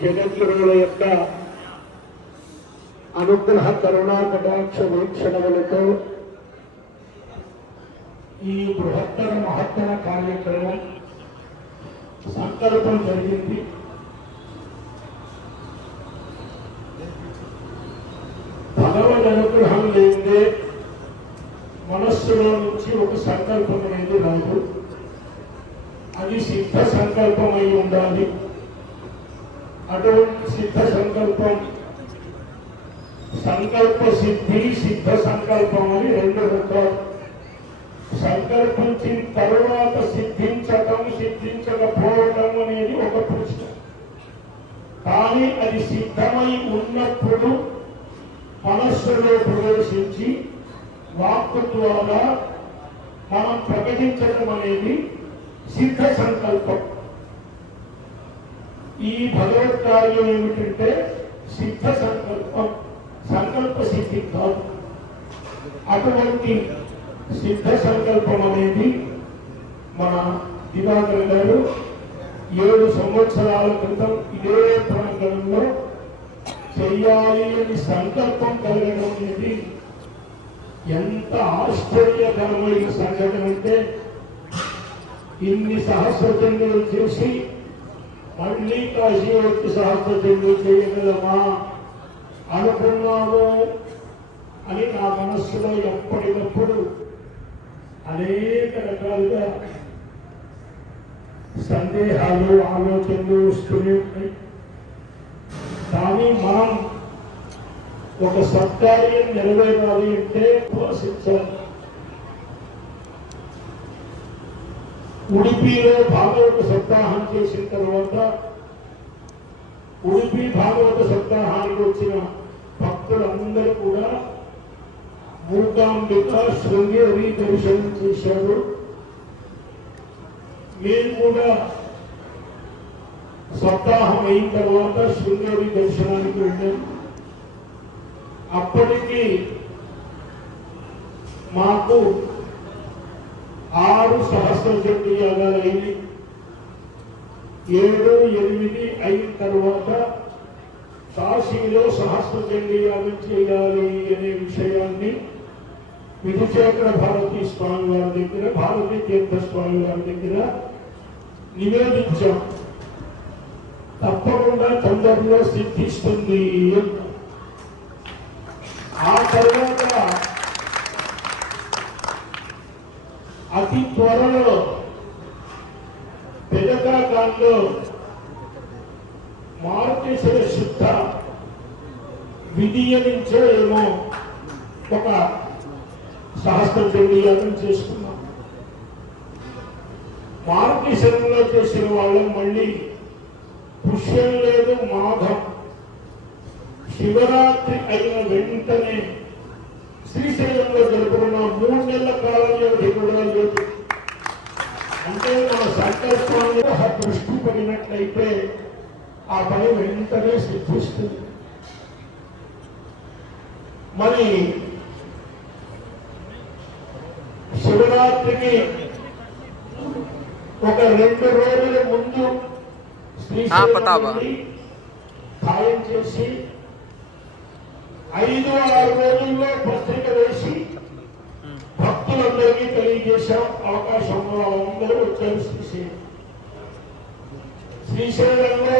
జగద్గురువుల యొక్క అనుగ్రహ కరుణా కటాక్ష వీక్షణములతో ఈ బృహత్తర మహత్తర కార్యక్రమం సంకల్పం జరిగింది. భగవద్ అనుగ్రహం లేదే మనస్సులో నుంచి ఒక సంకల్పం అనేది రాదు. అది సిద్ధ సంకల్పం అయి ఉండాలి. అటువంటి సిద్ధ సంకల్పం సంకల్ప సిద్ధి, సిద్ధ సంకల్పం అని రెండు రకాలు. సంకల్పించిన తరువాత సిద్ధించటం, సిద్ధించకపోవటం అనేది ఒక ప్రశ్న. కానీ అది సిద్ధమై ఉన్నప్పుడు మనస్సులో ప్రవేశించి వాక్కు ద్వారా మనం ప్రకటించడం అనేది సిద్ధ సంకల్పం. ఈ భగవత్ కార్యం ఏమిటంటే సిద్ధ సంకల్పం, సంకల్ప సిద్ధి కాదు. అటువంటి సిద్ధ సంకల్పం అనేది మన దివాకర్ గారు 7 సంవత్సరాల క్రితం ఇదే ప్రాంగణంలో చెయ్యాలి అని సంకల్పం కలగడం అనేది ఎంత ఆశ్చర్యకరమైన సంఘటన అంటే, ఇన్ని సహస్రచంద్రులు చేసి మళ్ళీ కాశీ వచ్చి సహస్రచంద్రులు చేయగలమా అనుకున్నాము అని నా మనస్సులో ఎప్పటికప్పుడు అనేక రకాలుగా సందేహాలు, ఆలోచనలు వస్తూనే ఉంటాయి. కానీ మనం ఒక సత్కార్యం నెరవేరాలి అంటే ఉపాసించాలి. ఉడిపిలో భాగవత సప్తాహం చేసిన తర్వాత ఉడిపి భాగవత సప్తాహానికి వచ్చిన భక్తులందరూ కూడా మూకాంబిక శృంగేరి దర్శనం చేశారు. మేము కూడా సప్తాహం అయిన తర్వాత శృంగేరి దర్శనానికి వెళ్ళాం. అప్పటికి మాకు 6 సహస్రచండీ యాగాలు అయింది. 7, 8 అయిన తర్వాత కాశీలో సహస్రచండీ యాగం చేయాలి అనే విషయాన్ని విధుశేఖర భారతీ స్వామి వారి దగ్గర, భారతీ తీర్థ స్వామి వారి దగ్గర నివేదించాం. తప్పకుండా తొందరలో సిద్ధిస్తుంది. ఆ తర్వాత అతి త్వరలో పెదకాకాంలో మార్గశిర శుద్ధ విధియనించో ఏమో ఒక సహస్రచండీ యాగం చేసుకున్నాం. మార్గశిరంలో చేసిన వాళ్ళం మళ్ళీ పుష్యం లేదు, మాఘం శివరాత్రి అయిన వెంటనే శ్రీశైలంలో జరుపుకున్న 3 నెలల కాలం వ్యవధి కూడా లేదు. అంటే మన సంకల్పాన్ని దృష్టి పడినట్లయితే ఆ పని వెంటనే సిద్ధిస్తుంది. మరి శివరాత్రికి ఒక 2 రోజుల ముందు శ్రీశైలం ఖాయం చేసి 5-6 రోజుల్లో పత్రిక వేసి భక్తులందరికీ తెలియజేశాం. అవకాశంలో అందరూ వచ్చారు. శ్రీశైలంలో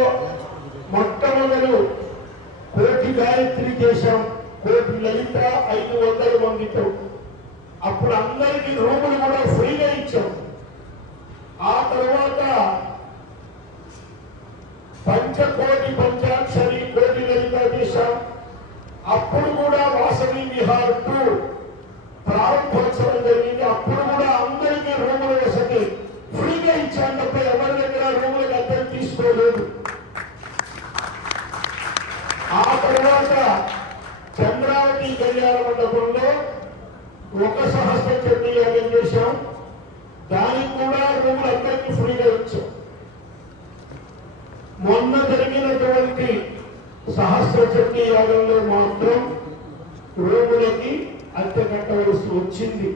మొట్టమొదలు 1,000 గాయత్రి చేశాం. 1,000 లలిత 500 మందితో. అప్పుడు అందరికీ రూములు కూడా ఫ్రీగా ఇచ్చాం. ఆ తర్వాత పంచకోటి పంచాక్షరి 1,000 లలిత చేశాం. అప్పుడు కూడా వాసవి విహార్ 2 ప్రారంభోత్సవం జరిగింది. అప్పుడు కూడా అందరికీ రూముల వసతి ఫ్రీగా ఇచ్చాం తప్ప ఎవరి దగ్గర రూములకు అద్దెలు తీసుకోలేదు. ఆ తర్వాత చంద్రావతి కళ్యాణ మండపంలో 1 సహస్రచండీ యాగం చేశాం. దానికి కూడా రూములు అందరికీ ఫ్రీగా ఇచ్చాం. మొన్న జరిగినటువంటి సహస్రచండీ యాగంలో మాత్రం రూములకి అద్దె కట్టవలసి వచ్చింది.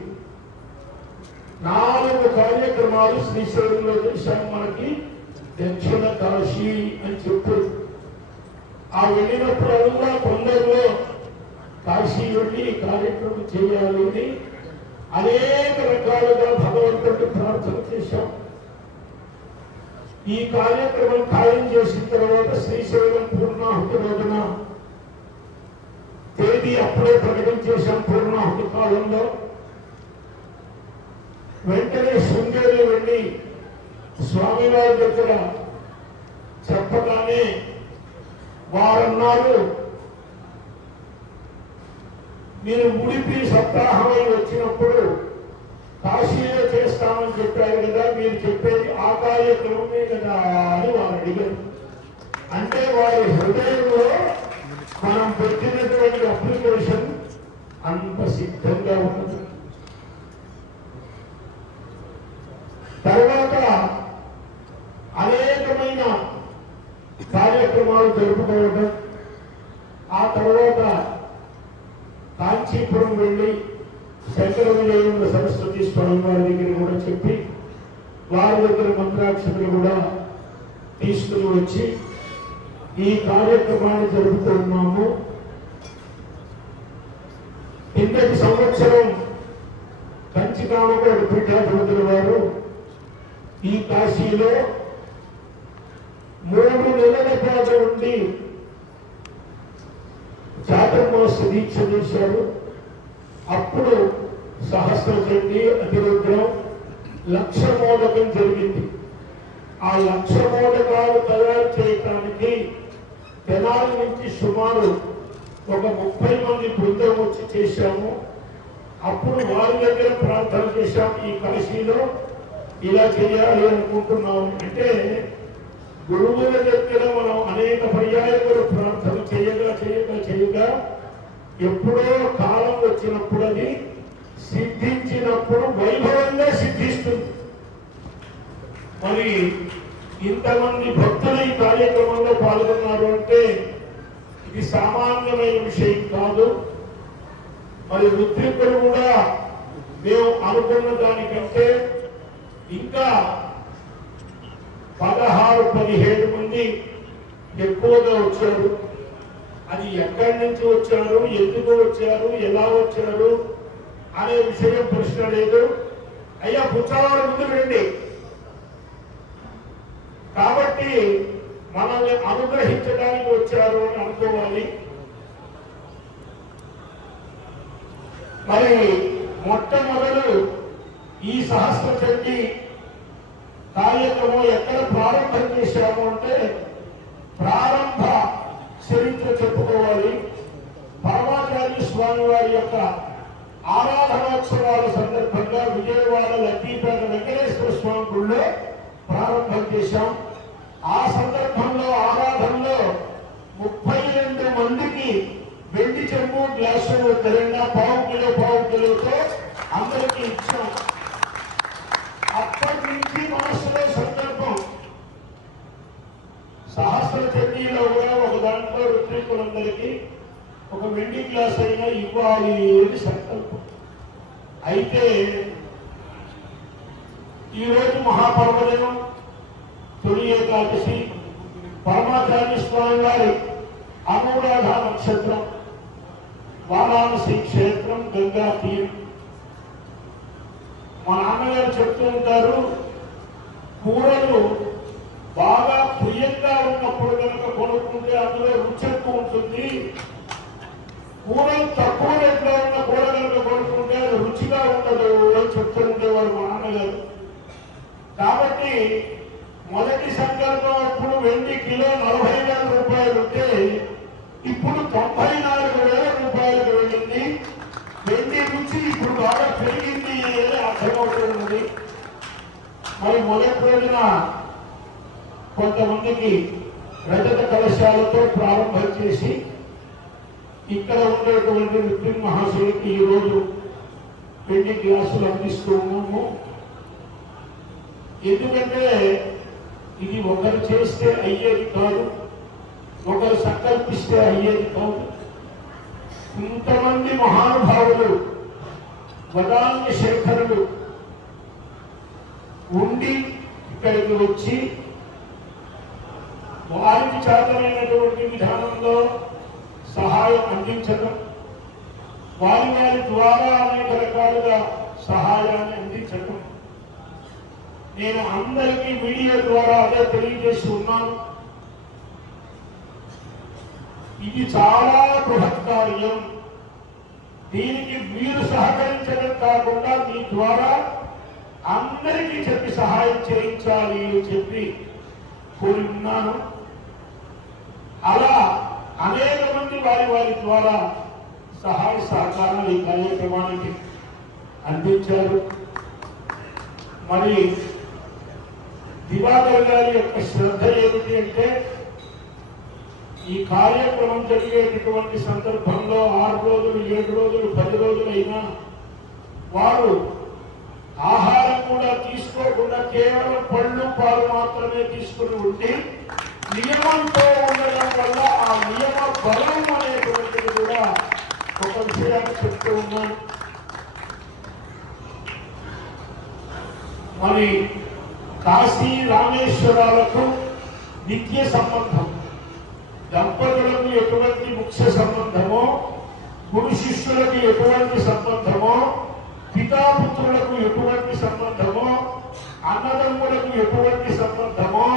4 కార్యక్రమాలు శ్రీశైలంలో చేశాం. మనకి దక్షిణ కాశీ అని చెప్పి ఆ వెళ్ళినప్పుడల్లా కొందరిలో కాశీ వెళ్ళి కార్యక్రమం చేయాలి అని అనేక రకాలుగా భగవంతుడికి ప్రార్థన చేశాం. ఈ కార్యక్రమం ఖాయం చేసిన తర్వాత శ్రీశైలం పూర్ణాహుతి రోజున తేదీ అప్పుడే ప్రకటించేశాం. పూర్ణాహుతి కాలంలో వెంటనే శృంగేరి వెళ్ళి స్వామివారి దగ్గర చెప్పగానే వారన్నారు మీరు ఉడిపి సప్తాహమై వచ్చినప్పుడు కాశీలో చేస్తామని చెప్పారు కదా, మీరు చెప్పేది ఆ కార్యక్రమమే కదా అని వారు అడిగారు. అంటే వారి హృదయంలో మనం పెట్టినటువంటి అప్లికేషన్ అంత సిద్ధంగా ఉన్నది. తర్వాత అనేకమైన కార్యక్రమాలు జరుపుకోవడం, ఆ తర్వాత కాంచీపురం వెళ్ళి శంకర విజయేంద్ర సరస్వతి స్వామి వారి దగ్గర కూడా చెప్పి వారి దగ్గర మంత్రాక్షతలు కూడా తీసుకుని వచ్చి ఈ కార్యక్రమాన్ని జరుపుతున్నాము. కిందటి సంవత్సరం కంచికామకోటి పీఠాధిపతుల వారు ఈ కాశీలో 3 నెలల పాటు ఉండి చాతుర్మాస దీక్ష చేశారు. అప్పుడు సహస్రచండి, అతిరుద్రం, 1,00,000 మోదకం జరిగింది. ఆ 1,00,000 మోదకాలు తయారు చేయడానికి తెనాలి నుంచి సుమారు ఒక 30 మంది బృందం వచ్చి చేశాము. అప్పుడు వారి దగ్గర ప్రార్థన చేశాము, ఈ కాశీలో ఇలా చేయాలి అనుకుంటున్నాము. అంటే గురువుల దగ్గర మనం అనేక పర్యాయములు ప్రార్థన చేయగా ఎప్పుడో కాలం వచ్చినప్పుడు అది సిద్ధించినప్పుడు వైభవంగా సిద్ధిస్తుంది. మరి ఇంతమంది భక్తులు ఈ కార్యక్రమంలో పాల్గొన్నారు అంటే ఇది సామాన్యమైన విషయం కాదు. మరి రుద్రికులు కూడా మేము అనుకున్న దానికంటే ఇంకా 16-17 మంది ఎక్కువగా వచ్చారు. అది ఎక్కడి నుంచి వచ్చారు, ఎందుకు వచ్చారు, ఎలా వచ్చారు అనే విషయం ప్రశ్న లేదు. అయ్యా పుచ్చవారు ముందుకు రండి. కాబట్టి మనల్ని అనుగ్రహించడానికి వచ్చారు అని అనుకోవాలి. మరి మొట్టమొదలు ఈ సహస్రచండి కార్యక్రమం ఎక్కడ ప్రారంభం చేశాము అంటే ప్రారంభ చరిత్ర చెప్పుకోవాలి. పరమాచార్య స్వామి వారి యొక్క ఆరాధనోత్సవాల సందర్భంగా విజయవాడ లక్కీపేట వెంకటేశ్వర స్వామి గుడిలో ప్రారంభం చేశాం. ఆ సందర్భంలో ఆరాధనలో 32 మందికి వెండి చెంబు గ్లాసు తెలంగాణ పావు కిలోతో అందరికీ ఇచ్చాం. అప్పటి నుంచి మనస్సులో సంకల్పం సహస్రచండీలో కూడా ఒక దాంట్లో రుద్రికులందరికీ ఒక వెండి గ్లాస్ అయినా ఇవ్వాలి అని సంకల్పం. అయితే ఈరోజు మహాపర్వదినం, తొలి ఏకాదశి, పరమాచార్య స్వామి వారి అనురాధ నక్షత్రం, వారాణసి క్షేత్రం, గంగా తీరం. మా నాన్నగారు చెప్తూ ఉంటారు, కూరలు బాగా ప్రియంగా ఉన్నప్పుడు కనుక కొనుక్కుంటే అందులో రుచి ఎక్కువ ఉంటుంది. కూరలు తక్కువ రేట్లో ఉన్న కూర కనుక కొనుక్కుంటే అది రుచిగా ఉండదు అని చెప్తూ ఉండేవారు మా నాన్నగారు. కాబట్టి మొదటి సంకల్పం అప్పుడు వెండి కిలో 40,000 రూపాయలు ఉంటే ఇప్పుడు 94,000 రూపాయలకు వెళ్ళింది. వెండి రుచి ఇప్పుడు బాగా పెరిగింది అని అర్థమవుతున్నది. మరి మొదటి రోజున కొంతమందికి రజత కలశాలతో ప్రారంభం చేసి ఇక్కడ ఉండేటువంటి విపిన్ మహాశయుడికి ఈరోజు వెండి గ్లాసులు అందిస్తూ ఉన్నాము. ఎందుకంటే ఇది ఒకరు చేస్తే అయ్యేది కాదు, ఒకరు సంకల్పిస్తే అయ్యేది కాదు. ఇంతమంది మహానుభావులు, వదాన్య శేఖరులు ఉండి ఇక్కడికి వచ్చి వారికి చేతనైనటువంటి విధానంలో సహాయం అందించడం, వారి ద్వారా అనేక రకాలుగా సహాయాన్ని అందించడం. నేను అందరికీ మీడియా ద్వారా అదే తెలియజేసి ఉన్నాను. ఇది చాలా బృహత్ కార్యం. దీనికి మీరు సహకరించడం కాకుండా మీ ద్వారా అందరికీ చెప్పి సహాయం చేయించాలి అని చెప్పి కోరి ఉన్నాను. అలా అనేక మంది వారి ద్వారా సహాయ సహకారాలు ఈ కార్యక్రమానికి అందించారు. మరి దివాకర్ గారి యొక్క శ్రద్ధ ఏమిటి అంటే ఈ కార్యక్రమం జరిగేటటువంటి సందర్భంలో 6 రోజులు 7 రోజులు 10 రోజులైనా వారు ఆహారం కూడా తీసుకోకుండా కేవలం పళ్ళు పాలు మాత్రమే తీసుకుని ఉండి నియమంతో ఉండడం వల్ల ఆ నియమ బలం అనేటువంటిది కూడా ఒక విషయాన్ని చెప్తూ ఉన్నాను. మరి కాశీ రామేశ్వరాలకు నిత్య సంబంధం, దంపతులకు ఎటువంటి ముఖ్య సంబంధమో, గురు శిష్యులకు ఎటువంటి సంబంధమో, పితాపుత్రులకు ఎటువంటి సంబంధమో, అన్నదమ్ములకు ఎటువంటి సంబంధమో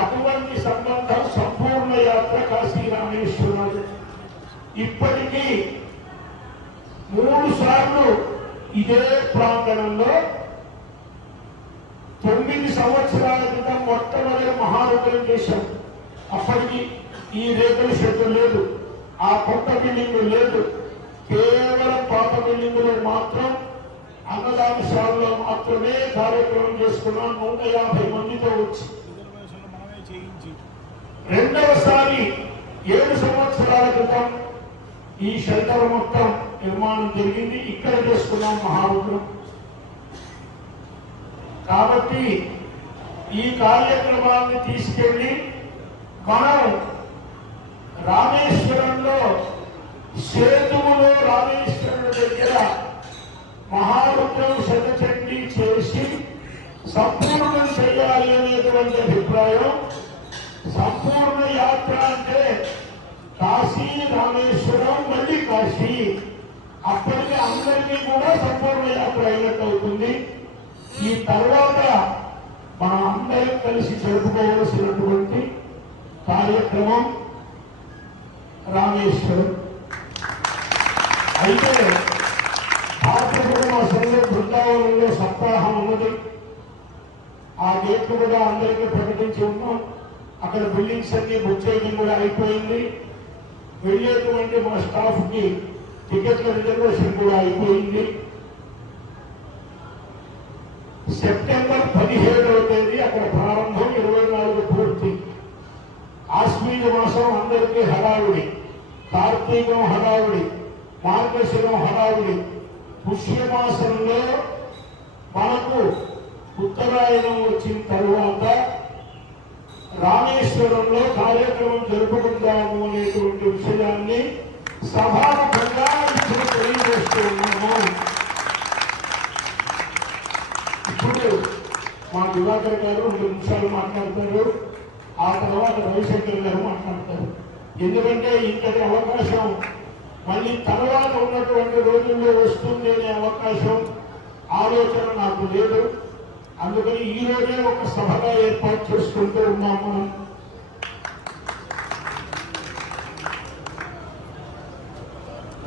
అటువంటి సంబంధం సంపూర్ణ యాత్ర కాశీ రామేశ్వరాలు. ఇప్పటికీ 3 సార్లు ఇదే ప్రాంగణంలో 9 సంవత్సరాల క్రితం మొట్టమొదటి మహారుద్రం చేశాం. అప్పటికి ఈ రేకుల షెడ్ లేదు, ఆ కొత్త బిల్డింగ్ లేదు, కేవలం పాత బిల్డింగులో మాత్రం అన్నదానశాలలో మాత్రమే కార్యక్రమం చేసుకున్నాం 150 మందితో వచ్చి. రెండవసారి 7 సంవత్సరాల క్రితం ఈ షెల్టర్ మొత్తం నిర్మాణం జరిగింది, ఇక్కడ చేసుకున్నాం మహారుద్రం. కాబట్టి ఈ కార్యక్రమాన్ని తీసుకెళ్లి మనం రామేశ్వరంలో సేతువులో రామేశ్వరుడి దగ్గర మహారుద్రం శతచండీ చేసి సంపూర్ణం చేయాలి అనేటువంటి అభిప్రాయం. సంపూర్ణ యాత్ర అంటే కాశీ రామేశ్వరం మళ్ళీ కాశీ, అప్పటికి అందరికీ కూడా సంపూర్ణ యాత్ర అయినట్టు అవుతుంది. ఈ తర్వాత మనం అందరం కలిసి జరుపుకోవలసినటువంటి కార్యక్రమం రామేశ్వరం. అయితే భారతదేశ మాసంలో బృందావనంలో సప్తాహం ఉన్నది. ఆ డేట్లు కూడా అందరికీ ప్రకటించి ఉన్నాం. అక్కడ బిల్డింగ్స్ అన్ని బుక్ చేయడం కూడా అయిపోయింది. వెళ్ళేటువంటి మా స్టాఫ్ కి టికెట్ల రిజర్వేషన్ కూడా అయిపోయింది. సెప్టెంబర్ 17వ తేదీ అక్కడ ప్రారంభం, 24 పూర్తి. ఆశ్వీజ మాసం అందరికీ హడావుడి, కార్తీకం హడావుడి, మార్గశిరం హడావుడి. పుష్యమాసంలో మనకు ఉత్తరాయణం వచ్చిన తరువాత రామేశ్వరంలో కార్యక్రమం జరుపుకుందాము అనేటువంటి విషయాన్ని సభాముఖంగా ఇప్పుడు తెలియజేస్తూ ఉన్నాము. ఇప్పుడు మా దివాకర్ గారు 2 నిమిషాలు మాట్లాడతారు, ఆ తర్వాత రవిశంకర్ గారు మాట్లాడతారు. ఎందుకంటే ఇంతటి అవకాశం మళ్ళీ తర్వాత ఉన్నటువంటి రోజుల్లో వస్తుంది అనే అవకాశం ఆలోచన నాకు లేదు. అందుకని ఈ రోజే ఒక సభగా ఏర్పాటు చేసుకుంటూ ఉన్నాము.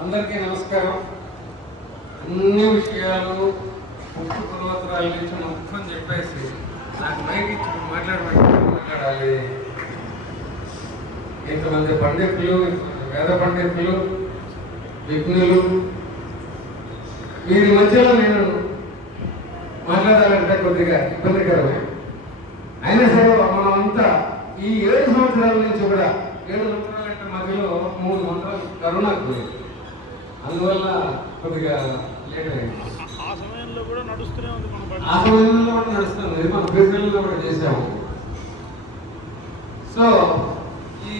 అందరికీ నమస్కారం. అన్ని విషయాలు ముఖ్య పూర్వోత్తరాల నుంచి మొత్తం చెప్పేసి నాకు మైక్ ఇచ్చి మాట్లాడాలి. ఇంతమంది పండితులు, వేద పండితులు, విఘ్నులు, వీరి మధ్యలో నేను మాట్లాడాలంటే కొద్దిగా ఇబ్బందికరమే. అయినా సరే మనమంతా ఈ 7 సంవత్సరాల నుంచి కూడా 7 సంవత్సరాలంటే మధ్యలో 3 సంవత్సరాలు కరోనాకు పోయింది. అందువల్ల కొద్దిగా లేట్ అయింది. ఆ సమయంలో కూడా నడుస్తూనే ఉంది. మన ఫేస్బుక్లో కూడా చేసాము. సో ఈ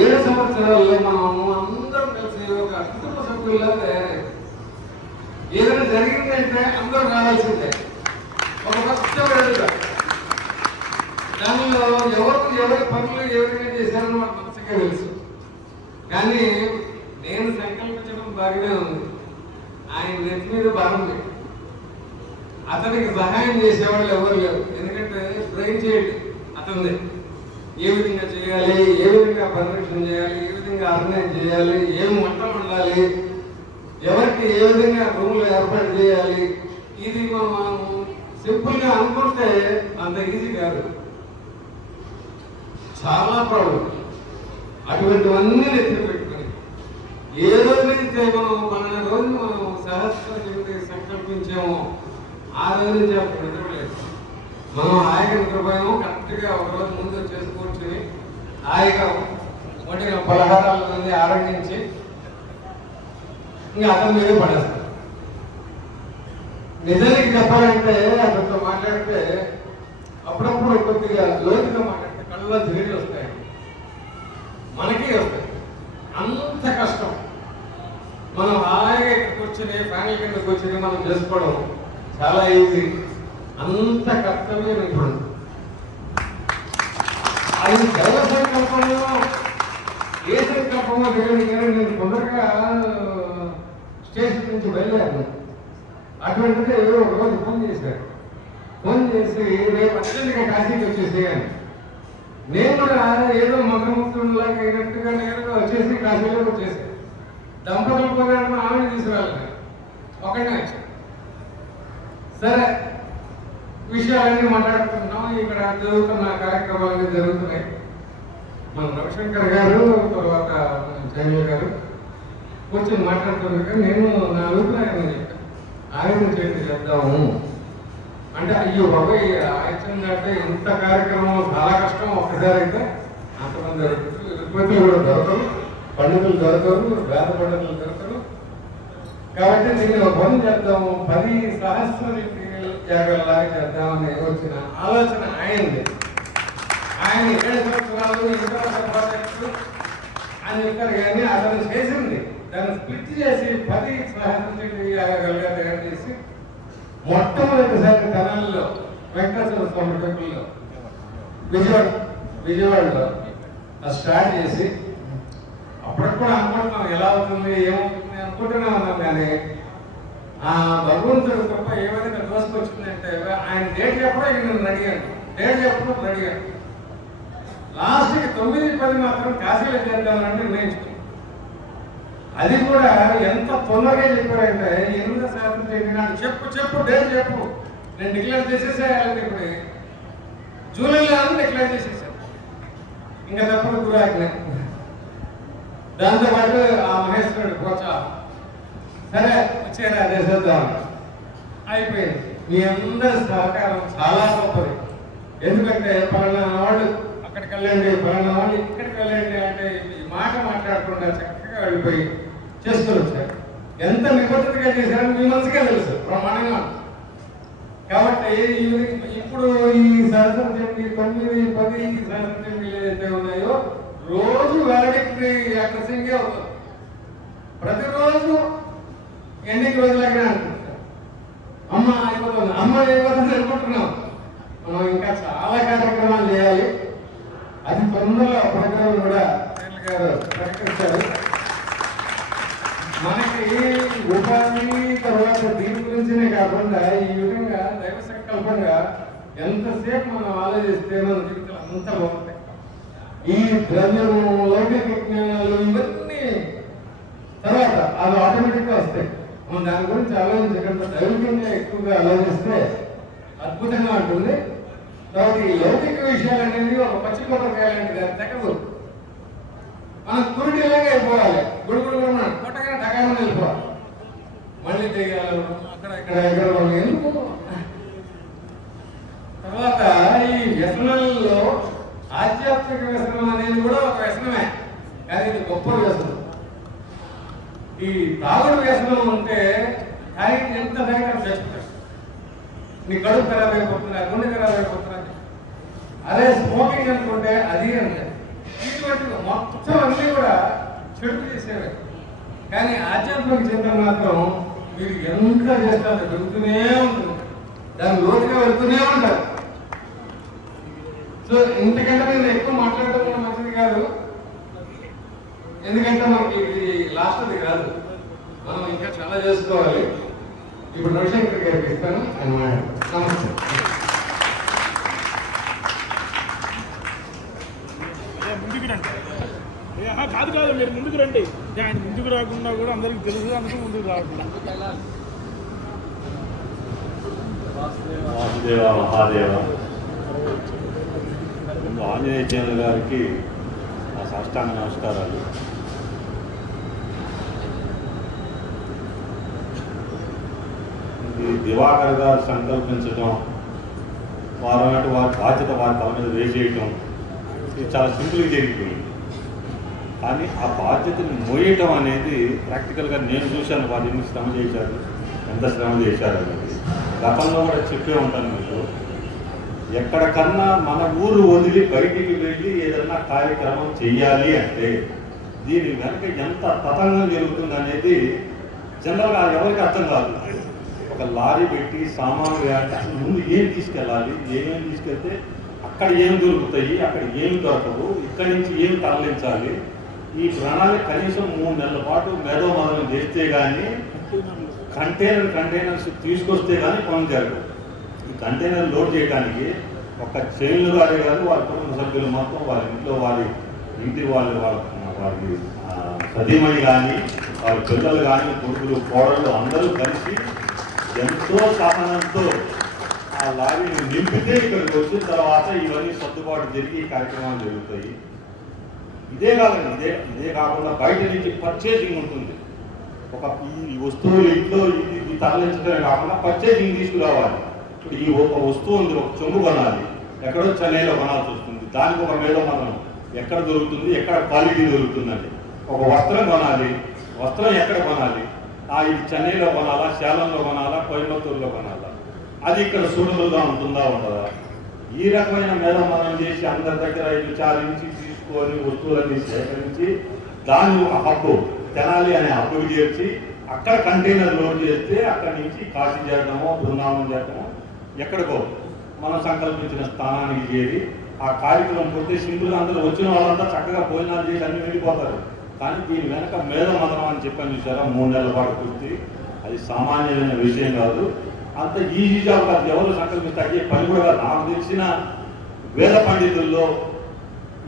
7 సంవత్సరాల్లో మనము అందరం కలిసి ఒక కుటుంబ సభ్యుల్లా తయారయ్యారు. ఏదైనా జరిగిందంటే అందరూ రావాల్సిందే, ఒక కొత్త వేడుక. దానిలో ఎవరి పనులు ఎవరికైనా చేశారని మాకు మంచిగా తెలుసు. కానీ నేను సంకల్పించడం బాగానే ఉంది, ఆయన నెత్తి మీద భారం లేదు. అతనికి సహాయం చేసేవాళ్ళు ఎవరు లేరు. ఎందుకంటే బ్రెయిన్ చేయండి అతనిది. ఏ విధంగా చేయాలి, ఏ విధంగా పరిరక్షణ చేయాలి, ఏ విధంగా ఆర్గనైజ్ చేయాలి, ఏం వంటలు ఉండాలి, ఎవరికి ఏ విధంగా రూములు ఏర్పాటు చేయాలి, ఇది మనం సింపుల్ గా అనుకుంటే అంత ఈజీ కాదు, చాలా ప్రాబ్లం. అటువంటివన్నీ నెత్తి పెట్టుకుని ఏ రోజు నుంచి మన రోజు మనం సహస్ర సంకల్పించామో ఆ రోజు నుంచి అప్పుడు నిద్రలేదు. మనం హాయిగా నిద్రపోయాము. కరెక్ట్గా ఒక రోజు ముందు చేసుకూర్చుని హాయిగా వండిన పలహారాలన్నీ ఆరంభించి ఇంకా అతని మీదే పడేస్తాం. నిజానికి చెప్పాలంటే అతనితో మాట్లాడితే అప్పుడప్పుడు కొద్దిగా లోతుగా మాట్లాడితే కళ్ళలో నీళ్ళు వస్తాయి, మనకి వస్తాయి. అంత కష్టం. మనం హాయిగా ఇక్కడ కూర్చొని ఫ్యామిలీ కింద కూర్చొని మనం చేసుకోవడం చాలా ఈజీ. అంత కర్తవ్యం ఇప్పుడు అది దైవ సంకల్పంలో ఏ సంకల్పమో దేవుడికి నేను తొందరగా స్టేషన్ నుంచి బయలుదేరాను. అటువంటిది ఎవరో ఒక రోజు ఫోన్ చేశారు. ఫోన్ చేసి రేపు అత్యంతగా కాశీకి వచ్చేసేయాలి. నేను కూడా ఏదో మగముక్తులాగా అయినట్టుగా నేరుగా వచ్చేసి కాశీలో వచ్చేసాను. దంపతులు పోయాడని ఆమెను తీసుకురాలి ఒకటే వచ్చాను. సరే విషయాలన్నీ మాట్లాడుకుంటున్నాం. ఇక్కడ జరుగుతున్న కార్యక్రమాలన్నీ జరుగుతున్నాయి. మన రవిశంకర్ గారు తర్వాత జయలు గారు కూర్చొని మాట్లాడుతున్నారు. నేను నా అభిప్రాయం చెప్పాను, ఆయన చేతి చేద్దాము అంటే అయ్యో బాబాయ్ ఆయనంటే ఇంత కార్యక్రమం చాలా కష్టం. ఒక్కసారి అయితే అంతమంది రుగ్మతులు కూడా దొరకరు, పండితులు దొరకరు, వేద పండితులు దొరకరు. కాబట్టి దీన్ని ఒక పని చేద్దాము, 10 సహస్ర యాగాల్లాగా చేద్దామని వచ్చిన ఆలోచన ఆయనది. ఆయన 7 సంవత్సరాలు ఇంకా ప్రాజెక్టు అని చెప్పారు. కానీ అతను చేసింది దాన్ని స్ప్లిట్ చేసి 10 సహస్ర యాగాలుగా తయారు చేసి మొట్టమొదటిసారి తెనాలిలో వెంకటేశ్వర స్వామి టెంపుల్లో విజయవాడలో స్టార్ట్ చేసి అప్పటికి అనుకుంటున్నాం ఎలా అవుతుంది ఏమవుతుంది అనుకుంటూనే ఉన్నాం. కానీ ఆ భగవంతుడు తప్ప ఏమైనా దోసుకొచ్చిందంటే ఆయన డేట్ చెప్పడం ఇక నేను అడిగాను, డేట్ చెప్పడం అడిగాను. లాస్ట్కి 9, 10 మాత్రం కాశీలో చేద్దామని నిర్ణయించుకున్నాం. అది కూడా ఎంత తొందరగా చెప్పారంటే 8% చెప్పినాడు. చెప్పు డేట్ చెప్పు, నేను డిక్లేర్ చేసేసేయాలని ఇప్పుడు జూలైలో డిక్లేర్ చేసేసాను. ఇంకా తప్పదు గురాజ్ఞ. దాంతోపాటు ఆ మహేశ్వరుడు ప్రోత్సాహం. సరే వచ్చేరా చేసేద్దాం అయిపోయింది. మీ అందరి సహకారం చాలా గొప్పది. ఎందుకంటే పలానా వాళ్ళు అక్కడికి వెళ్ళండి, పలానా వాళ్ళు ఇక్కడికి వెళ్ళండి అంటే ఈ మాట మాట్లాడకుండా చక్కగా వెళ్ళిపోయి చేసుకొని వచ్చారు. ఎంత నిబద్ధతగా చేశారని మీ మనసుకే తెలుసు, ప్రమాణంగా. కాబట్టి ఇప్పుడు ఈ సహస్ర 9, 10 సహస్ర ఏదైతే ఉన్నాయో రోజు వ్యాలిడిటీ అడ్రసింగే అవుతుంది. ప్రతిరోజు ఎన్ని రోజులైనా అనుకుంటారు అమ్మ అయిపోతుంది, అమ్మ అయిపోతుంది అనుకుంటున్నాం. మనం ఇంకా చాలా కార్యక్రమాలు చేయాలి. అది తొందరగా ప్రోగ్రాం కూడా గారు ప్రకటించారు. మనకి ఉపాధి తర్వాత దీని గురించినే కాకుండా ఈ విధంగా దైవ సంకల్పంగా ఎంతసేపు మనం ఆలోచిస్తే మన జీవితాలు అంత బాగుంటాయి. ఈ ద్రవ్యము, లౌకిక విజ్ఞానాలు ఇవన్నీ తర్వాత అవి ఆటోమేటిక్గా వస్తాయి. మనం దాని గురించి ఆలోచించకుండా దైవికంగా ఎక్కువగా ఆలోచిస్తే అద్భుతంగా ఉంటుంది. తర్వాత ఈ లౌకిక విషయాలు అనేది ఒక పచ్చికొట్టకాయ లాంటిది, అది తెగదు. మనం కురిటిలాగా అయిపోవాలి. గుడుగుడు కొట్టగానే టకామని వెళ్ళిపోవాలి. మళ్ళీ తెగాలి అక్కడ ఇక్కడ ఎందుకు. తర్వాత ఈ వ్యసనాలలో ఆధ్యాత్మిక వ్యసనం అనేది కూడా ఒక వ్యసనమే, కానీ ఇది గొప్ప వ్యసనం. ఈ తాగుడు వ్యసనం ఉంటే తాగి ఎంత తాగినా చేస్తారు. నీ కడుపు ఖరాబ్ అయిపోతున్నా, గుండె ఖరాబ్ అయిపోతున్నా. అదే స్మోకింగ్ అనుకుంటే అది అంతే. ఇటువంటి మొత్తం అన్నీ కూడా చెడు చేసేవే. కానీ ఆధ్యాత్మిక చింతన మాత్రం మీరు ఎంత చేస్తారు పెరుగుతూనే ఉంటుంది, దాని లోతుగా వెళ్తూనే ఉంటారు. సో ఇంతకంటే నేను ఎక్కువ మాట్లాడటం మంచిది కాదు, ఎందుకంటే మనకి ఇది లాస్ట్ అది కాదు, మనం ఇంకా చాలా చేసుకోవాలి. ఇప్పుడు రవిశంకర్ గారికి ఇస్తాను అన్నమాట. నమస్తే. ముందుకు రండి. కాదు మీరు ముందుకు రండి. ఆయన ముందుకు రాకుండా కూడా అందరికి తెలుసు, అందుకు ముందుకు రాకుండా. వాసుదేవ మహాదేవ. ఆంజనేయ గారికి నా సాష్టాంగ నమస్కారాలు. ఇది దివాకర్ గారు సంకల్పించడం, వారి బాధ్యత వారి తల మీద వేసేయటం, ఇది చాలా సింపుల్గా జరిగిపోయింది. కానీ ఆ బాధ్యతను మోయటం అనేది ప్రాక్టికల్గా నేను చూశాను. వారు ఎన్ని శ్రమ చేశారు, ఎంత శ్రమ చేశారు అనేది గతంలో కూడా చెప్పే ఉంటాను మీకు. ఎక్కడికన్నా మన ఊరు వదిలి బయటికి వెళ్ళి ఏదైనా కార్యక్రమం చెయ్యాలి అంటే దీని వెనక ఎంత తతంగం జరుగుతుంది అనేది జనరల్గా ఎవరికి అర్థం కాదు. ఒక లారీ పెట్టి సామాన్లు వేయాలంటే అసలు ముందు ఏం తీసుకెళ్ళాలి, ఏమేమి తీసుకెళ్తే అక్కడ ఏం దొరుకుతాయి, అక్కడ ఏమి దొరకవు, ఇక్కడి నుంచి ఏం తరలించాలి, ఈ ప్రణాళిక కనీసం 3 నెలల పాటు మేధోమదనం చేస్తే కానీ కంటైనర్స్ తీసుకొస్తే కానీ పనులు జరగవు. ఈ కంటైనర్ లోడ్ చేయడానికి ఒక చైన్లు గారే కాదు, వారి కుటుంబ సభ్యులు మొత్తం వారి ఇంట్లో వారి సతీమణి కానీ వారి పిల్లలు కానీ కొడుకులు కోడళ్ళు అందరూ కలిసి ఎంతో సహనంతో ఆ లారీని నింపితే ఇక్కడికి వచ్చిన తర్వాత ఇవన్నీ సర్దుబాటు జరిగి కార్యక్రమాలు జరుగుతాయి. ఇదే కాదండి, ఇదే కాకుండా బయట నుంచి పర్చేసింగ్ ఉంటుంది. ఈ వస్తువులు ఇంట్లో ఇది తరలించడమే కాకుండా పర్చేసింగ్ తీసుకురావాలి. ఇప్పుడు ఈ ఒక వస్తువు ఉంది, ఒక చెంబు కొనాలి, ఎక్కడో చెన్నైలో కొనాల్సి వస్తుంది. దానికి ఒక మేలో మనం ఎక్కడ దొరుకుతుంది, ఎక్కడ క్వాలిటీ దొరుకుతుందండి. ఒక వస్త్రం కొనాలి, వస్త్రం ఎక్కడ కొనాలి, ఇది చెన్నైలో కొనాలా, సేలంలో కొనాలా, కోయంబత్తూరులో కొనాలా, అది ఇక్కడ సూటబుల్గా ఉంటుందా ఉండదా? ఈ రకమైన మేధోమదనం చేసి అందరి దగ్గర విచారించి తీసుకొని వస్తువులన్నీ సేకరించి దాన్ని ఒక హబ్బు తెనాలి అనే హబ్బుకి చేర్చి అక్కడ కంటైనర్ లోడ్ చేస్తే అక్కడి నుంచి కాశీ చేరడమో బృందావనం చేరడమో ఎక్కడికో మనం సంకల్పించిన స్థానానికి చేరి ఆ కార్యక్రమం పోతే సింపుల్గా అందరూ వచ్చిన వాళ్ళంతా చక్కగా భోజనాలు చేసి అన్ని వెళ్ళిపోతారు. కానీ దీని వెనక మేధోమదనం అని చెప్పని చూసారా, 3 నెలల పాటు పూర్తి, అది సామాన్యమైన విషయం కాదు. అంత ఈజీ జాబ్ కాదు. ఎవరు సంకల్పిస్తే అయ్యే పని కూడా కాదు. నాకు తెలిసిన వేద పండితుల్లో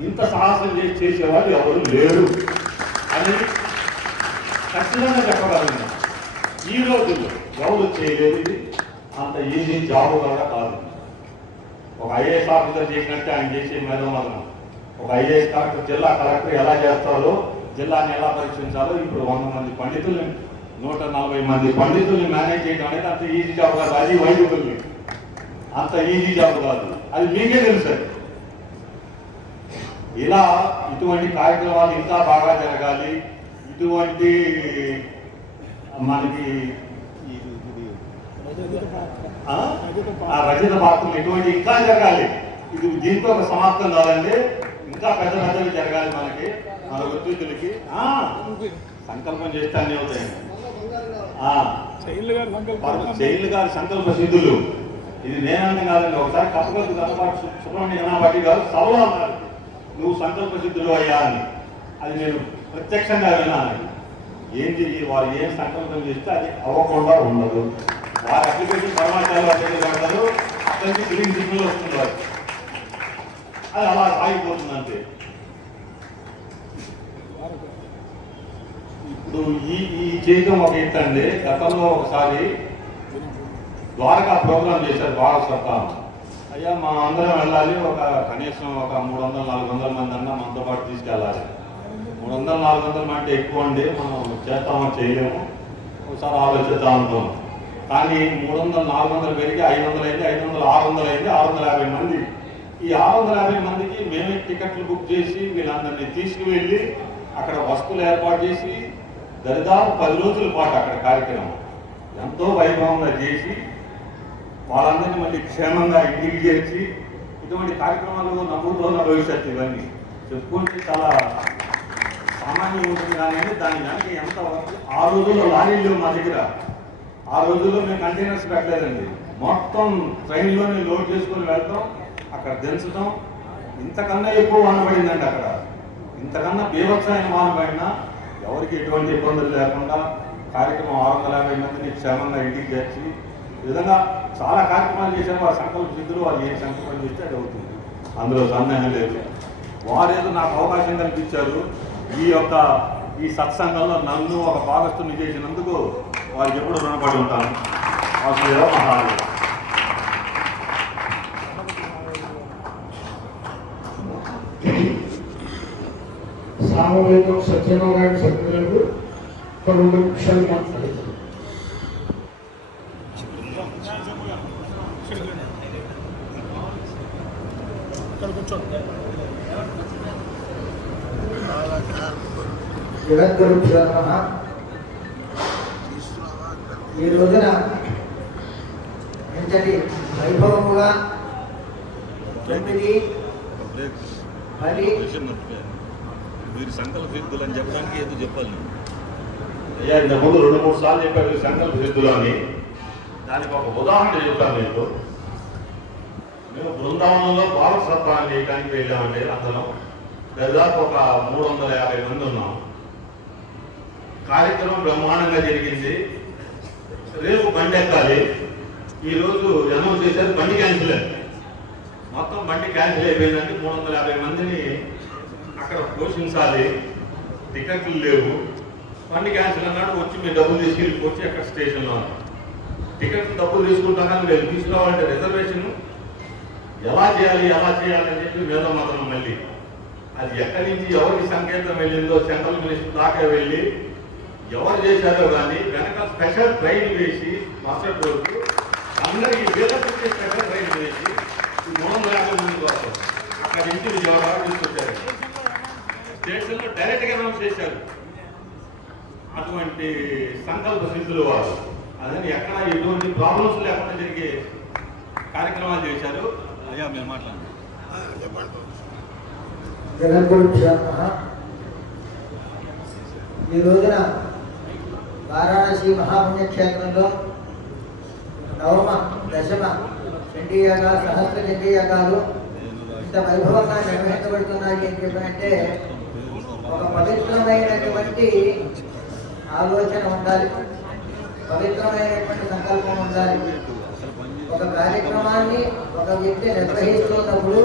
ఇంత సాహసం చేసేవాళ్ళు ఎవరు లేరు అనేది ఖచ్చితంగా చెప్పగలను. ఈ రోజుల్లో ఎవరు చేయలేదు. ఇది అంత ఈజీ జాబ్ కూడా కాదు. ఒక ఐఏఎస్ ఆఫీసర్ చేసినట్టే ఆయన చేసే మేధోమదనం. ఒక ఐఏఎస్ కలెక్టర్, జిల్లా కలెక్టర్ ఎలా చేస్తారో, జిల్లాని ఎలా పరీక్షించాలో ఇప్పుడు 100 మంది పండితుల్ని 140 మంది పండితుల్ని మేనేజ్ చేయడం అనేది అంత ఈజీ జాబ్ కాదు. అది వైద్యుల్ని అంత ఈజీ జాబ్ కాదు. అది మీకే తెలుసు. ఇలా ఇటువంటి కార్యక్రమాలు ఇంకా బాగా జరగాలి. ఇటువంటి మనకి రజత పాత్రలు ఇటువంటి ఇంకా జరగాలి. ఇది దీంతో ఒక సమాప్తం కాదండి, ఇంకా పెద్ద పెద్దవి జరగాలి. మన వృత్తులకి సంకల్పం చేస్తే అన్నీ అవుతాయండి. జైలు గారి సంకల్ప సిద్ధులు ఇది నేనంటే కాదండి. ఒకసారి కప్పగొద్దు కన్నపాటి సుబ్రహ్మణ్య గణపాటి గారు సభలో అన్నారు, నువ్వు సంకల్ప సిద్ధులు అయ్యా అని. అది నేను ప్రత్యక్షంగా విన్నాను. ఏం చేసి వారు ఏం సంకల్పం చేస్తే అది అవ్వకుండా ఉండదు. వారి అప్లికేషన్ పరమాచారాలు అప్లికేషన్ పెడతారు, అక్కడికి గ్రీన్ సిగ్నల్ వస్తుంది. అది అలా సాగిపోతుంది అంతే. ఇప్పుడు ఈ చేయడం ఒక ఎత్తండి. గతంలో ఒకసారి ద్వారకా ప్రోగ్రాం చేశారు భారత సర్కార్. అయ్యా మా అందరం వెళ్ళాలి, కనీసం ఒక 300-400 మంది అన్నా మనతో పాటు తీసుకెళ్ళాలి. 300-400 అంటే ఎక్కువ అండి, మనం చేస్తామో చేయలేము, ఒకసారి ఆలోచిద్దాం అనుకోం. కానీ 300-400 పెరిగి 500 అయింది, 500-600 అయింది, 650 మంది. ఈ 650 మందికి మేమే టికెట్లు బుక్ చేసి వీళ్ళందరినీ తీసుకువెళ్ళి అక్కడ వస్తువులు ఏర్పాటు చేసి దరిదాపు 10 రోజుల పాటు అక్కడ కార్యక్రమం ఎంతో వైభవంగా చేసి వాళ్ళందరినీ మళ్ళీ క్షేమంగా ఇంటికి చేర్చి ఇటువంటి కార్యక్రమాలు నమ్ముతున్న భవిష్యత్తు ఇవన్నీ చెప్పుకుంటే చాలా సామాన్యంగా ఉంటుంది. కానీ దాని దానికి ఎంత ఆ రోజుల్లో లారీలు మా దగ్గర, ఆ రోజుల్లో మేము కంటైనర్స్ పెట్టలేదండి. మొత్తం ట్రైన్లోనే లోడ్ చేసుకొని వెళ్తాం, అక్కడ దించడం. ఇంతకన్నా ఎక్కువ వాన పడిందండి అక్కడ. ఇంతకన్నా బీభత్సమైన వాన పడినా ఎవరికి ఎటువంటి ఇబ్బందులు లేకుండా కార్యక్రమం 650 మందిని క్షేమంగా ఇంటికి చేర్చి ఈ విధంగా చాలా కార్యక్రమాలు చేశారు. వారి సంకల్ప సిద్ధులు వాళ్ళు ఏం సంకల్పం చేస్తే అది అవుతుంది, అందులో సందేహం లేదు. వారు ఏదో నాకు అవకాశం కల్పించారు. ఈ సత్సంగంలో నన్ను ఒక భాగస్తుని చేసినందుకు వారికి ఎప్పుడు రుణపడి ఉంటాను. సామవేదం సత్యనారాయణ సత్యులకు 2 నిమిషాలు మాట్లాడుతారు. జగద్గురుభ్యో నమః. ఈ రోజున ఇంతటి వైభవముగా 9, 10 మీరు సంకల్ప సిద్ధులు అని చెప్పడానికి ఏదో చెప్పాలి. అయ్యా ఇంత ముందు 2-3 సార్లు చెప్పారు సంకల్ప సిద్ధులు అని. దానికి ఒక ఉదాహరణ చెప్తాను మీకు. మేము బృందావనంలో బాలక సత్రాన్ని చేయడానికి వెళ్ళామండి. అందరం దాదాపు ఒక 350 మంది ఉన్నాం. కార్యక్రమం బ్రహ్మాండంగా జరిగింది. రేపు బండి ఎక్కాలి. ఈరోజు అనౌన్స్ చేశారు బండి క్యాన్సిల్ అయింది. మొత్తం బండి క్యాన్సిల్ అయిపోయిందంటే 350 మందిని అక్కడ పోషించాలి. టికెట్లు లేవు. బండి క్యాన్సిల్ అన్నాడు. వచ్చి మేము డబ్బులు తీసుకెళ్ళిపోవచ్చు అక్కడ స్టేషన్లో. టికెట్ డబ్బులు తీసుకుంటాం కానీ మేము తీసుకురావాలంటే రిజర్వేషన్ ఎలా చేయాలి అని చెప్పి మేధోమథనం. మళ్ళీ అది ఎక్కడి నుంచి ఎవరికి సంకేతం వెళ్ళిందో సెంట్రల్ మినిస్టర్ దాకా వెళ్ళి ఎవరు చేశారో కానీ వెనక స్పెషల్ ట్రైన్ వేసి మరుసటి రోజు అందరికీ వేలకు స్పెషల్ ట్రైన్ వేసి 350 మంది కోసం అక్కడ నుంచి విజయవాడ తీసుకొచ్చారు. స్టేషన్లో డైరెక్ట్గా అనౌన్స్ చేశారు. అటువంటి సంకల్ప సిద్ధులు వారు. అదని ఎక్కడ ఎటువంటి ప్రాబ్లమ్స్ లేకుండా జరిగే కార్యక్రమాలు చేశారు. అయ్యా మేము మాట్లాడండి. జగద్గురుభ్యో నమః. ఈ రోజున వారాణసి మహాపుణ్యక్షేత్రంలో 9వ, 10వ చండీయాగాలు, సహస్ర చండీయాగాలు ఇంత వైభవంగా నిర్వహించబడుతున్నాయి అని చెప్పినంటే ఒక పవిత్రమైనటువంటి ఆలోచన ఉండాలి, పవిత్రమైనటువంటి సంకల్పం ఉండాలి. ఒక కార్యక్రమాన్ని ఒక వ్యక్తి నిర్వహిస్తున్నప్పుడు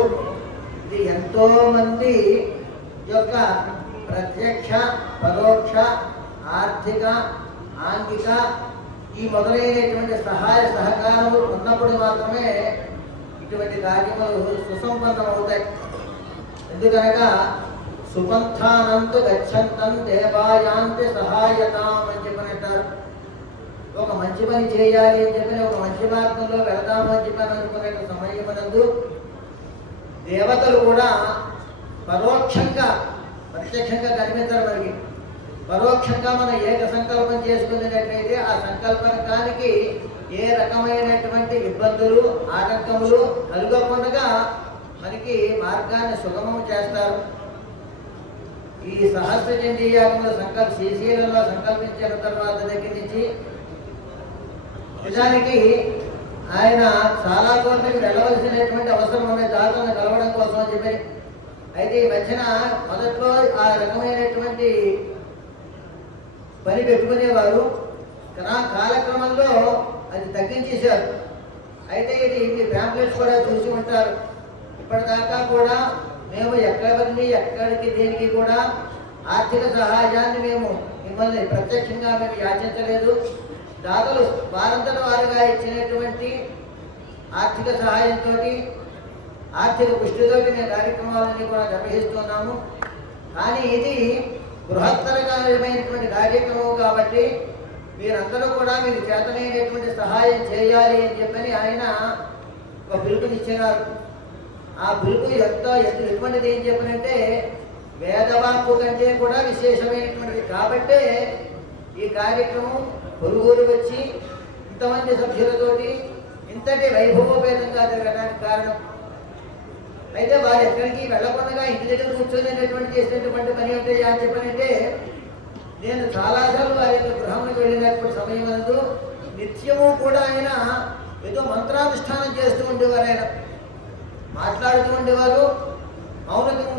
ఇది ఎంతో మంది యొక్క ప్రత్యక్ష, పరోక్ష, ఆర్థిక, ఆంగిక ఈ మొదలైనటువంటి సహాయ సహకారములు ఉన్నప్పుడు మాత్రమే ఇటువంటి కార్యములు సుసంపన్నమవుతాయి. ఎందుకనగా సుపంథానంతు గచ్చంతం దేవాయాంతి సహాయతాం అని చెప్పినట్టారు. ఒక మంచి పని చేయాలి అని చెప్పిన ఒక మంచి మార్గంలో వెళదాము అని చెప్పని అనుకునే సమయమునందు దేవతలు కూడా పరోక్షంగా, ప్రత్యక్షంగా కనిపించరు మనకి. పరోక్షంగా మనం ఏక సంకల్పం చేసుకునేటట్లయితే ఆ సంకల్పనకానికి ఏ రకమైనటువంటి ఇబ్బందులు, ఆటంకములు కలుగకుండా మనకి మార్గాన్ని సుగమం చేస్తారు. ఈ సహస్ర చండీయాగంలో శ్రీశైలంలో సంకల్పించిన తర్వాత దగ్గర నుంచి నిజానికి ఆయన చాలా చోట్లకి వెళ్ళవలసినటువంటి అవసరం ఉన్న దాతలను కలవడం కోసం అని చెప్పి. అయితే ఈ మధ్యన మొదట్లో ఆ రకమైనటువంటి పని పెట్టుకునేవారు. కాలక్రమంలో అది తగ్గించేశారు. అయితే ఇది మీ ఫ్యామిలీస్ కూడా చూసి ఉంటారు. ఇప్పటిదాకా కూడా మేము ఎక్కడికి దేనికి కూడా ఆర్థిక సహాయాన్ని మేము మిమ్మల్ని ప్రత్యక్షంగా మేము యాచించలేదు. దాతలు వారంతట వారుగా ఇచ్చినటువంటి ఆర్థిక సహాయంతో, ఆర్థిక పుష్టితో మేము కార్యక్రమాలన్నీ కూడా నిర్వహిస్తున్నాము. కానీ ఇది బృహత్తరమైనటువంటి కార్యక్రమం కాబట్టి మీరందరూ కూడా మీకు చేతనైనటువంటి సహాయం చేయాలి అని చెప్పని ఆయన ఒక పిలుపునిచ్చినారు. ఆ పిలుపు ఎటువంటిది ఏం చెప్పనంటే వేదవాక్కు కంటే కూడా విశేషమైనటువంటిది. కాబట్టే ఈ కార్యక్రమం పొరుగురు వచ్చి ఇంతమంది సభ్యులతోటి ఇంతటి వైభవోపేతంగా జరగడానికి కారణం. అయితే వారు ఎక్కడికి వెళ్ళకుండా ఇంటి దగ్గర కూర్చొనేటటువంటి చేసినటువంటి పని ఉంటాయి అని చెప్పనంటే నేను చాలాసార్లు వారి యొక్క గృహంలోకి వెళ్ళినటువంటి సమయం నందు నిత్యము కూడా ఆయన ఏదో మంత్రానుష్ఠానం చేస్తూ ఉండేవారు. ఆయన మాట్లాడుతూ ఉండేవారు.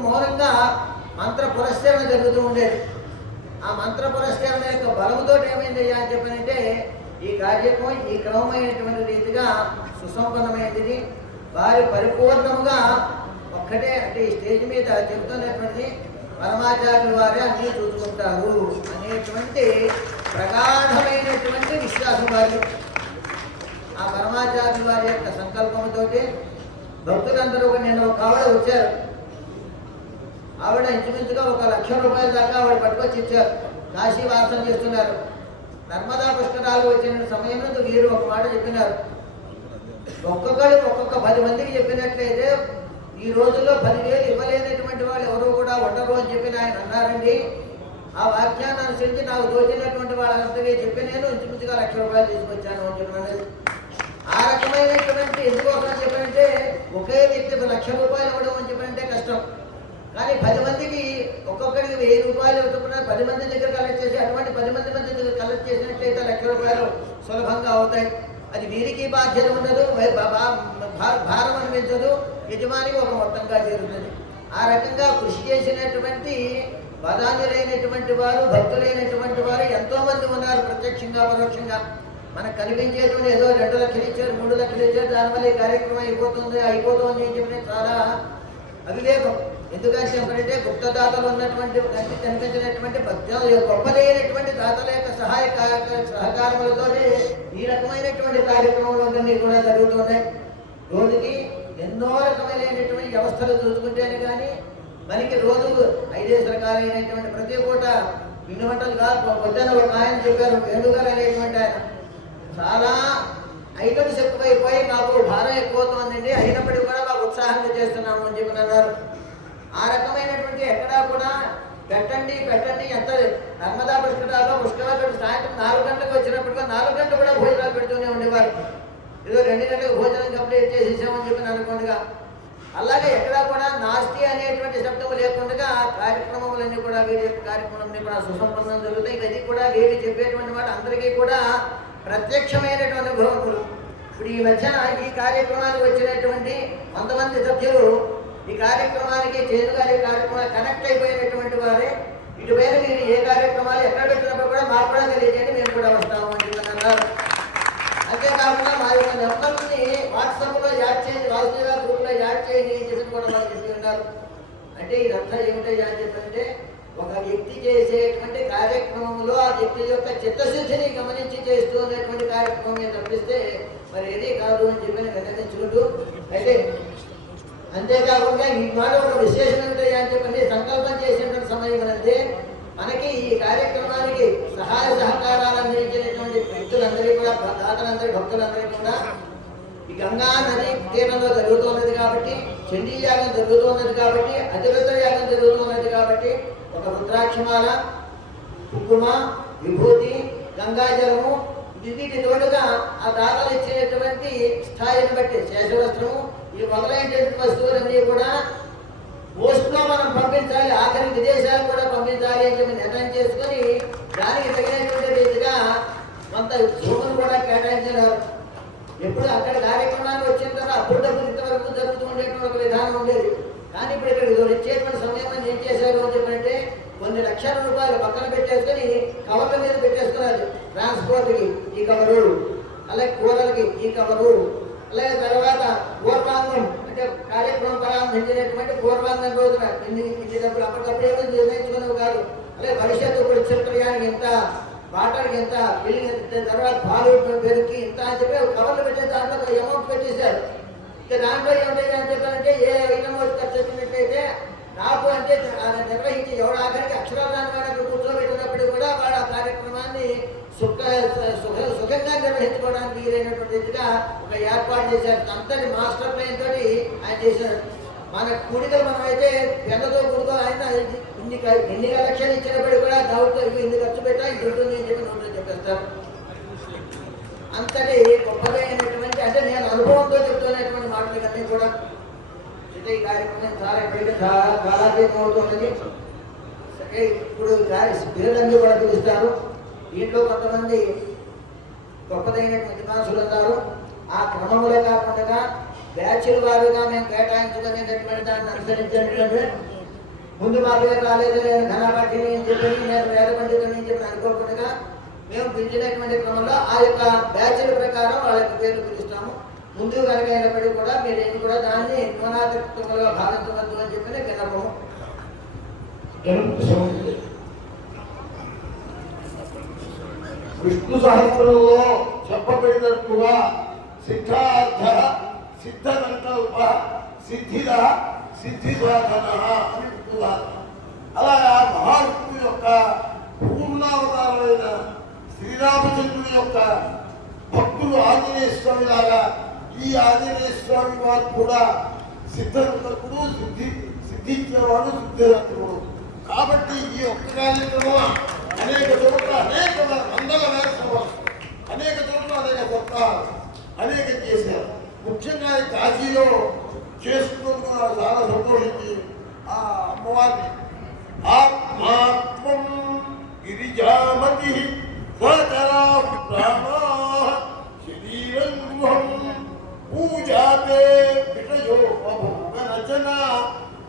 మౌనంగా మంత్ర పురస్కరణ జరుగుతూ ఉండేది. ఆ మంత్ర పురస్కరణ యొక్క బలముతో ఏమైందయ్యా అని చెప్పనంటే ఈ కార్యక్రమం ఈ క్రమమైనటువంటి రీతిగా సుసంపన్నమైనది. వారి పరిపూర్ణముగా ఒక్కటే అంటే ఈ స్టేజ్ మీద చెబుతున్నటువంటిది పరమాచార్యుల వారే అన్నీ చూసుకుంటారు అనేటువంటి ప్రగాఢమైనటువంటి విశ్వాసం వారు. ఆ పరమాచార్యుల వారి యొక్క సంకల్పంతో భక్తులందరూ నిన్న ఒక ఆవిడ వచ్చారు. ఆవిడ ఇంచుమించుగా 1 లక్ష రూపాయల దాకా ఆవిడ పట్టుకొచ్చి ఇచ్చారు. కాశీ వాసం చేస్తున్నారు. నర్మదా పుష్కరాలు వచ్చిన సమయంలో వీరు ఒక మాట చెప్పినారు. ఒక్కొక్కరు ఒక్కొక్క 10 మందికి చెప్పినట్లయితే ఈ రోజుల్లో 10,000 ఇవ్వలేనటువంటి వాళ్ళు ఎవరు కూడా ఉండరు అని చెప్పి ఆయన అన్నారండి. ఆ వాక్యాన్ని అనుసరించి నాకు తోచినటువంటి వాళ్ళంతగా చెప్పి నేను ఇంచుమించుగా ₹1,00,000 తీసుకొచ్చాను అని చెప్పినది. ఆ రకమైనటువంటి ఎందుకోసం అని చెప్పంటే ఒకే వ్యక్తికి ₹1,00,000 ఇవ్వడం అని చెప్పంటే కష్టం. కానీ 10 మందికి ఒక్కొక్కరికి ₹1,000 ఇవ్వకుండా 10 మంది దగ్గర కలెక్ట్ చేసి అటువంటి 10 మంది దగ్గర కలెక్ట్ చేసినట్లయితే ₹1,00,000 సులభంగా అవుతాయి. అది వీరికి బాధ్యత ఉండదు, భారం అనిపించదు, యజమానికి ఒక మొత్తంగా చేరుతుంది. ఆ రకంగా కృషి చేసినటువంటి బదాన్యులైనటువంటి వారు, భక్తులైనటువంటి వారు ఎంతో మంది ఉన్నారు, ప్రత్యక్షంగా పరోక్షంగా. మనకు కనిపించేటువంటి ఏదో 2 లక్షలు ఇచ్చారు, 3 లక్షలు ఇచ్చారు, దానివల్ల ఈ కార్యక్రమం అయిపోతుంది అని చెప్పి చాలా అవివేకం. ఎందుకంటే చెప్పంటే గుప్తదాతలు ఉన్నటువంటి కనిపించినటువంటి గొప్పదైనటువంటి దాతల యొక్క సహకారములతో ఈ రకమైనటువంటి కార్యక్రమాలన్నీ కూడా జరుగుతున్నాయి. రోజుకి ఎన్నో రకమైనటువంటి వ్యవస్థలు చూసుకుంటేనే కానీ మనకి రోజు 5 రకాలైనటువంటి ప్రతి పూట పిండి వంటలుగా పొద్దున్న ఒక ఆయన చెప్పారు, వేణుగారు అనేటువంటి ఆయన, చాలా ఐటమ్స్ ఎక్కువైపోయి మాకు భారం ఎక్కువవుతుందండి, అయినప్పటికీ కూడా మాకు ఉత్సాహంగా చేస్తున్నాము అని చెప్పి అన్నారు. ఆ రకమైనటువంటి ఎక్కడా కూడా పెట్టండి ఎంత నర్మదా పుష్కరాల్లో సాయంత్రం 4 గంటలకు వచ్చినప్పుడు 4 గంటలు కూడా భోజనాలు పెడుతూనే ఉండేవారు. ఏదో 2 గంటలకు భోజనం కంప్లీట్ చేసేసామని చెప్పి అనుకోండిగా. అలాగే ఎక్కడా కూడా నాస్తి అనేటువంటి శబ్దం లేకుండా కార్యక్రమములన్నీ కూడా వీరి కార్యక్రమాలన్నీ కూడా సుసంపన్నం జరుగుతాయి. ఇది కూడా వీరి చెప్పేటువంటి మాట అందరికీ కూడా ప్రత్యక్షమైనటువంటి అనుభవములు. ఇప్పుడు ఈ మధ్య ఈ కార్యక్రమానికి వచ్చినటువంటి 100 మంది సభ్యులు ఈ కార్యక్రమానికి చేరుగారి కార్యక్రమాలు కనెక్ట్ అయిపోయినటువంటి వారే. ఇటువైన మీరు ఏ కార్యక్రమాలు ఎక్కడ పెట్టినప్పుడు కూడా మాకు కూడా తెలియజేయండి, మేము కూడా వస్తాము అని అన్నారు. అంతేకాకుండా మా యొక్క నెంబర్ని వాట్సాప్లో యాడ్ చేయండి, వాసుదేవ గ్రూప్లో యాడ్ చేయండి అని చెప్పి కూడా వాళ్ళు చెప్పి ఉన్నారు. అంటే ఇదంతా ఏమిటయ్యా అని చెప్పంటే ఒక వ్యక్తి చేసేటువంటి కార్యక్రమంలో ఆ వ్యక్తి యొక్క చిత్తశుద్ధిని గమనించి చేస్తూ ఉన్నటువంటి కార్యక్రమం తప్పిస్తే మరి ఏది కాదు అని చెప్పి గమనించుకుంటూ అయితే అంతేకాకుండా ఈ మాట ఒక విశేషం ఏమిటయ్యా అని చెప్పండి సంకల్పం చేసినటువంటి సమయం అంటే మనకి ఈ కార్యక్రమానికి సహాయ సహకారాలు అందించినటువంటి వ్యక్తులందరికీ కూడా భక్తులందరికీ కూడా ఈ గంగా నది తీరంలో జరుగుతున్నది కాబట్టి, చండీ యాగం జరుగుతున్నది కాబట్టి, అతిరుద్ర యాగం జరుగుతున్నది కాబట్టి ఒక రుద్రాక్షమాల, కుంకుమ, విభూతి, గంగాజలము వీటి తోడుగా ఆ దాతలు ఇచ్చినటువంటి స్థాయిని బట్టి శేషవస్త్రము ఈ మొదలైనటువంటి వస్తువులన్నీ కూడా పోస్ట్లో మనం పంపించాలి, ఆఖరి విదేశాలకు కూడా పంపించాలి అని చెప్పి నిర్ణయం చేసుకొని దానికి తగినటువంటి రీతిగా కొంత భూములు కూడా కేటాయించినారు. ఎప్పుడు అక్కడ కార్యక్రమానికి వచ్చిన తర్వాత అప్పుడు డబ్బులు ఇంతవరకు జరుగుతూ ఉండేటువంటి ఒక విధానం ఉండేది. కానీ ఇప్పుడు ఇక్కడ ఇచ్చేటువంటి సమయం ఏం చేశారు అని చెప్పంటే కొన్ని లక్షల రూపాయలు పక్కన పెట్టేసుకొని కవర్ల మీద పెట్టేసుకున్నారు. ట్రాన్స్పోర్ట్కి ఈ కవరు, అలాగే కూరలకి ఈ కవరు, అలాగే తర్వాత పూర్వాంగం అంటే కార్యక్రమం ప్రారంభించినటువంటి పూర్వాంగం రోజున ఇన్ని డబ్బులు అప్పటికప్పుడు ఏమో నిర్ణయించుకునేవి కాదు. అలాగే భవిష్యత్తు ఇప్పుడు చిత్రయానికి ఇంత, వాటర్కి ఇంత, బిల్డింగ్ తర్వాత పాలు పెరుగుకి ఇంత అని చెప్పి కవర్లు పెట్టే దాంట్లో అమౌంట్ పెట్టేశారు. ఇక దాంట్లో ఏమిటంటే అని చెప్పారంటే ఏ ఐటమ్ ఖర్చు వచ్చినట్లయితే నాకు అంటే నిర్వహించి ఎవరు ఆఖరికి అక్షరాలను వాడు కూర్చోబెట్టినప్పుడు కూడా వాడు ఆ కార్యక్రమాన్ని సుఖంగా నిర్వహించుకోవడానికి వీలైనటువంటి రీతిగా ఒక ఏర్పాటు చేశారు. అంతటి మాస్టర్ ప్లాన్ తోటి ఆయన చేశారు. మన కూడికలు మనం అయితే పెద్దతో కూడుకో ఆయన ఎన్ని లక్షలు ఇచ్చినప్పుడు కూడా డౌట్ ఇన్ని ఖర్చు పెట్టా ఇంత ఉంటుంది అని చెప్పి నోట్లో చెప్పేస్తారు. అంతటి గొప్పదైనటువంటి అంటే నేను అనుభవంతో చెప్తున్నటువంటి మాటలు కన్నీ కూడా ఈ కార్యక్రమం చాలా ఇప్పటికే చాలా దీపం అవుతున్నది. ఇప్పుడు పేర్లన్నీ కూడా పిలుస్తారు. దీంట్లో కొంతమంది గొప్పదైనటువంటి మనుషులు ఉన్నారు. ఆ క్రమంలో కాకుండా బ్యాచ్ల వారుగా మేము కేటాయించుకునేటటువంటి దాన్ని అనుసరించినట్లయితే ముందు మా పేరు రాలేదు, నేను ఘనపాఠిని అని చెప్పి నేను వేద పండితుని అని చెప్పి అనుకోకుండా మేము పిలిచినటువంటి క్రమంలో ఆ యొక్క బ్యాచ్ల ప్రకారం వాళ్ళ యొక్క పేర్లు పిలుస్తాము. ముందు కనుక అయినప్పటికీ కూడా మీరేం కూడా దాన్ని న్యూనాధికంగా భావించవద్దు అని చెప్పి విన్నపము. విష్ణు సహస్రంలో చెప్పబడినట్టుగా సిద్ధార్థ, సిద్ధ సంకల్ప, సిద్ధిద, సిద్ధిసాధన అని అలాగే ఆ మహావిష్ణువు యొక్క పూర్ణావతారమైన శ్రీరామచంద్రుని యొక్క భక్తులు ఆంజనేయ స్వామి లాగా ఈ ఆంజనేయ స్వామి వారు కూడా సిద్ధంతకుడు, సిద్ధించేవాడు, సిద్ధిరంతుడు. కాబట్టి ఈ ఒక్క కార్యక్రమం అనేక చోట్ల అనేక వందల వేల సంవత్సరాలు అనేక చోట్ల అనేక సప్తాహాలు అనేక చేశారు. ముఖ్యంగా ఈ కాశీలో చేసుకున్నందుకు నాకు చాలా సంతోషించి ఆ అమ్మవారిని ఆత్మాత్మం గిరిజామతి స్వచరా ప్రాణా శరీరం పూజాతే విషయో రచన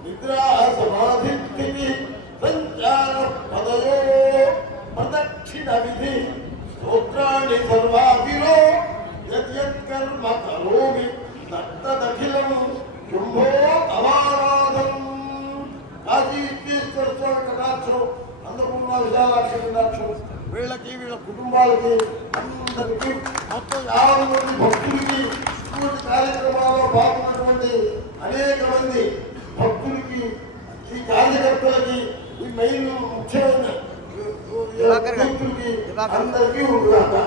నిద్రా సమాధి స్థితి సంచార పదయో ప్రదక్షిణ విధి స్తోత్రాన్ని సర్వాభిలో యత్కర్మ కరోమి తత్తదఖిలం శంభో తవారాధం. కాశీ విశ్వేశ్వర స్వామి కటాక్షం, అన్నపూర్ణ విశాలాక్షి కటాక్షం వీళ్ళకి వీళ్ళ కుటుంబాలకి అందరికీ మొత్తం 50 మంది భక్తులకి ఇటువంటి కార్యక్రమాల్లో పాల్గొన్నటువంటి అనేక మంది భక్తులకి ఈ కార్యకర్తలకి ఈ మెయిన్ ముఖ్యమైన వ్యక్తులకి అందరికీ ఉంటుందా.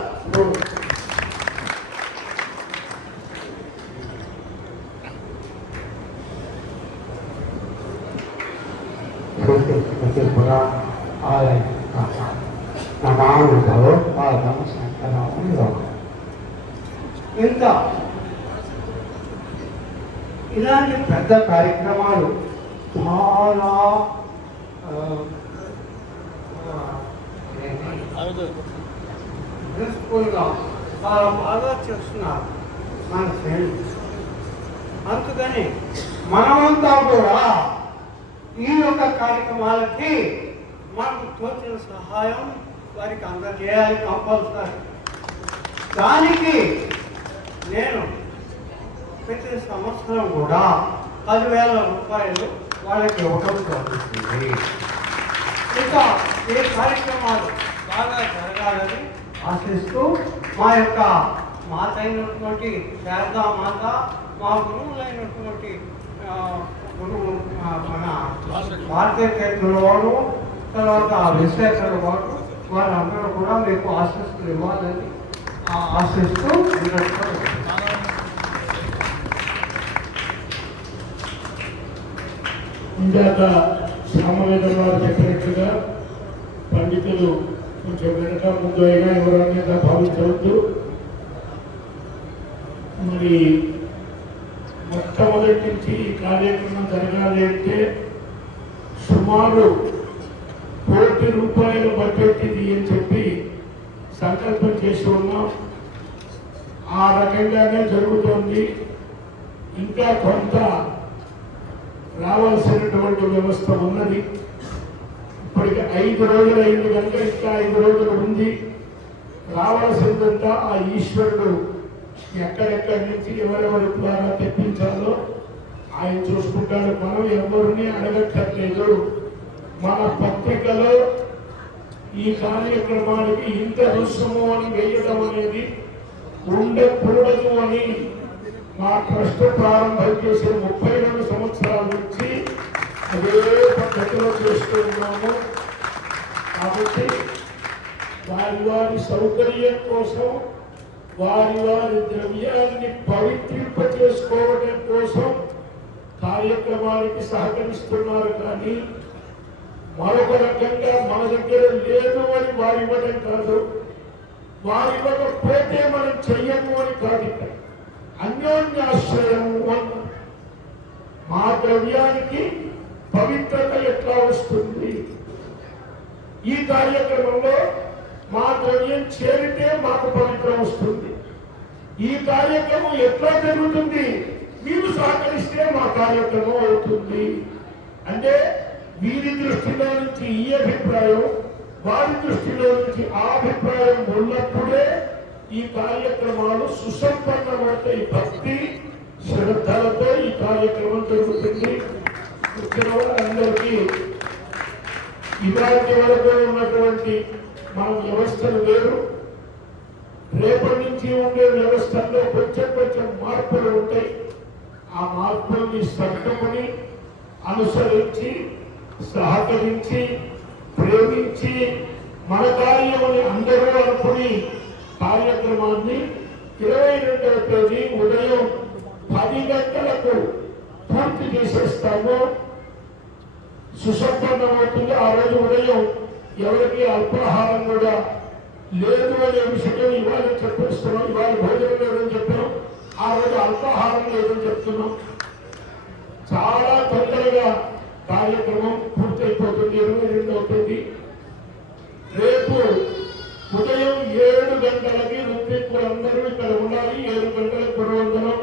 ఇంకా ఇలాంటి పెద్ద కార్యక్రమాలు చాలా యూస్ఫుల్గా చాలా బాగా చేస్తున్నారు మన ఫ్రెండ్స్. అందుకని మనమంతా కూడా ఈ యొక్క కార్యక్రమాలకి మనకు తోచిన సహాయం వారికి అందజేయాలి కంపల్సరీ. దానికి నేను ప్రతి సంవత్సరం కూడా 10,000 రూపాయలు వాళ్ళకి ఇవ్వడం జరుగుతుంది. ఇంకా ఈ కార్యక్రమాలు బాగా జరగాలని ఆశిస్తూ మా యొక్క మాత అయినటువంటి శారదా మాత, మా గురువులైనటువంటి గురువు మన భారతీయ వాడు, తర్వాత విశ్వేశ్వర వాడు, వారందరూ కూడా మీకు ఆశిస్తులు ఇవ్వాలని ఆశిస్తూ ఇందాక సామవేదం వారు చెప్పినట్టుగా పండితులు కొంచెం వెనక ముందు అయినా ఎవరైనా భావించవద్దు. మరి మొట్టమొదటి నుంచి ఈ కార్యక్రమం జరగాలి అంటే సుమారు 1 కోటి రూపాయలు బడ్జెట్ ఇది అని చెప్పి సంకల్పం చేసి ఉన్నాం. ఆ రకంగానే జరుగుతోంది. ఇంకా కొంత రావాల్సినటువంటి వ్యవస్థ ఉన్నది. ఇప్పటికి 5 రోజులు అయింది కనుక ఇంకా 5 రోజులు ఉంది. రావాల్సిందంతా ఆ ఈశ్వరుడు ఎక్కడెక్కడి నుంచి ఎవరెవరి ద్వారా తెప్పించాలో ఆయన చూసుకుంటాడు. మనం ఎవరిని అడగక్కర్లేదు. మన పత్రికలో ఈ కార్యక్రమానికి ఇంత రుసుము అని వేయడం అనేది ఉండకూడదు అని మా ట్రస్ట్ ప్రారంభం చేసిన 32 సంవత్సరాల నుంచి అదే పద్ధతిలో చేస్తూ ఉన్నాము. కాబట్టి వారి వారి సౌకర్యం కోసం, వారి వారి ద్రవ్యాన్ని పవిత్రింప చేసుకోవడం కోసం కార్యక్రమానికి సహకరిస్తున్నారు. కానీ మరొక రకంగా మన దగ్గర లేదు అని వారి ఇవ్వడం కాదు, వారి ఇవ్వకపోతే మనం చెయ్యము అని కాదు. అన్యోన్యాశ్రయం అన్న మా ద్రవ్యానికి పవిత్రత ఎట్లా వస్తుంది? ఈ కార్యక్రమంలో మా ద్రవ్యం చేరితే మాకు పవిత్రం వస్తుంది. ఈ కార్యక్రమం ఎట్లా జరుగుతుంది? మీరు సహకరిస్తే మా కార్యక్రమం అవుతుంది. అంటే వీరి దృష్టిలో నుంచి ఈ అభిప్రాయం, వారి దృష్టిలో నుంచి ఆ అభిప్రాయం ఉన్నప్పుడే ఈ కార్యక్రమాలు సుసంపన్నమవుతాయి. భక్తి శ్రద్ధలతో ఈ కార్యక్రమం జరుగుతుంది. అందరికీ ఇవాళ వరకు ఉన్నటువంటి మన వ్యవస్థలు వేరు. రేపటి నుంచి ఉండే వ్యవస్థల్లో కొంచెం మార్పులు ఉంటాయి. ఆ మార్పుల్ని సర్దుకుని అనుసరించి సహకరించి ప్రేమించి మన కార్యమని అందరూ అనుకుని కార్యక్రమాన్ని 22వ తేదీ ఉదయం 10 గంటలకు పూర్తి చేసేస్తాము. సుసంపన్నమవుతుంది. ఆ రోజు ఉదయం ఎవరికి అల్పాహారం కూడా లేదు అనే విషయం ఇవాళ చెప్పేస్తున్నాం. ఇవాళ భోజనం లేదని చెప్పాం, ఆ రోజు అల్పాహారం లేదని చెప్తున్నాం. చాలా తొందరగా కార్యక్రమం పూర్తయిపోతుంది. 22వ తేదీ రేపు ఉదయం 7 గంటలకి ఋత్విక్కులందరూ ఇక్కడ ఉండాలి. 7 గంటలకు పురవందనం,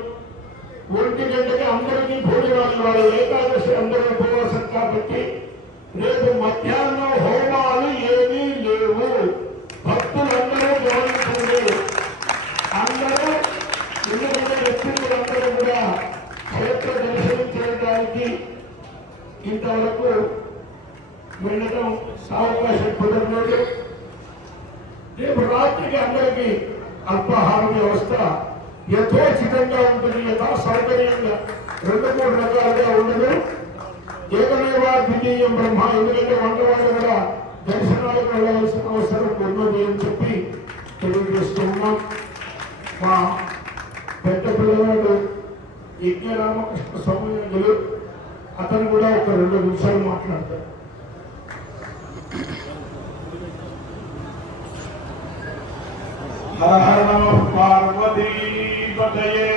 1 గంటకి అందరికీ భోజనాలు ఇవ్వాలి. ఏకాదశి అందరూ ఉపవాసం కాబట్టి రేపు మధ్యాహ్నం హోమాలు ఏమీ లేవు. భక్తులందరూ గమనించండి. అందరూ ఎందుకంటే వ్యక్తులందరూ కూడా క్షేత్ర దర్శనం చేయడానికి ఇంతవరకు వెళ్ళడం అవకాశం కుదరలేదు. రేపు రాత్రికి అందరికీ అల్పాహారం వ్యవస్థ యథోచితంగా ఉంటుంది, యథా సౌకర్యంగా 2-3 రకాలుగా ఉండదు. ఏకమేవా ద్వితీయం బ్రహ్మ. ఎందుకంటే వంట వాళ్ళు కూడా దర్శనాలకు వెళ్ళవలసిన అవసరం ఉన్నది అని చెప్పి తెలియజేస్తున్నాం. మా పెద్ద పిల్లవాడు యజ్ఞ రామకృష్ణ స్వామి అతను కూడా ఒక 2 నిమిషాలు మాట్లాడతారు. హర హర నమ పార్వతీపతయే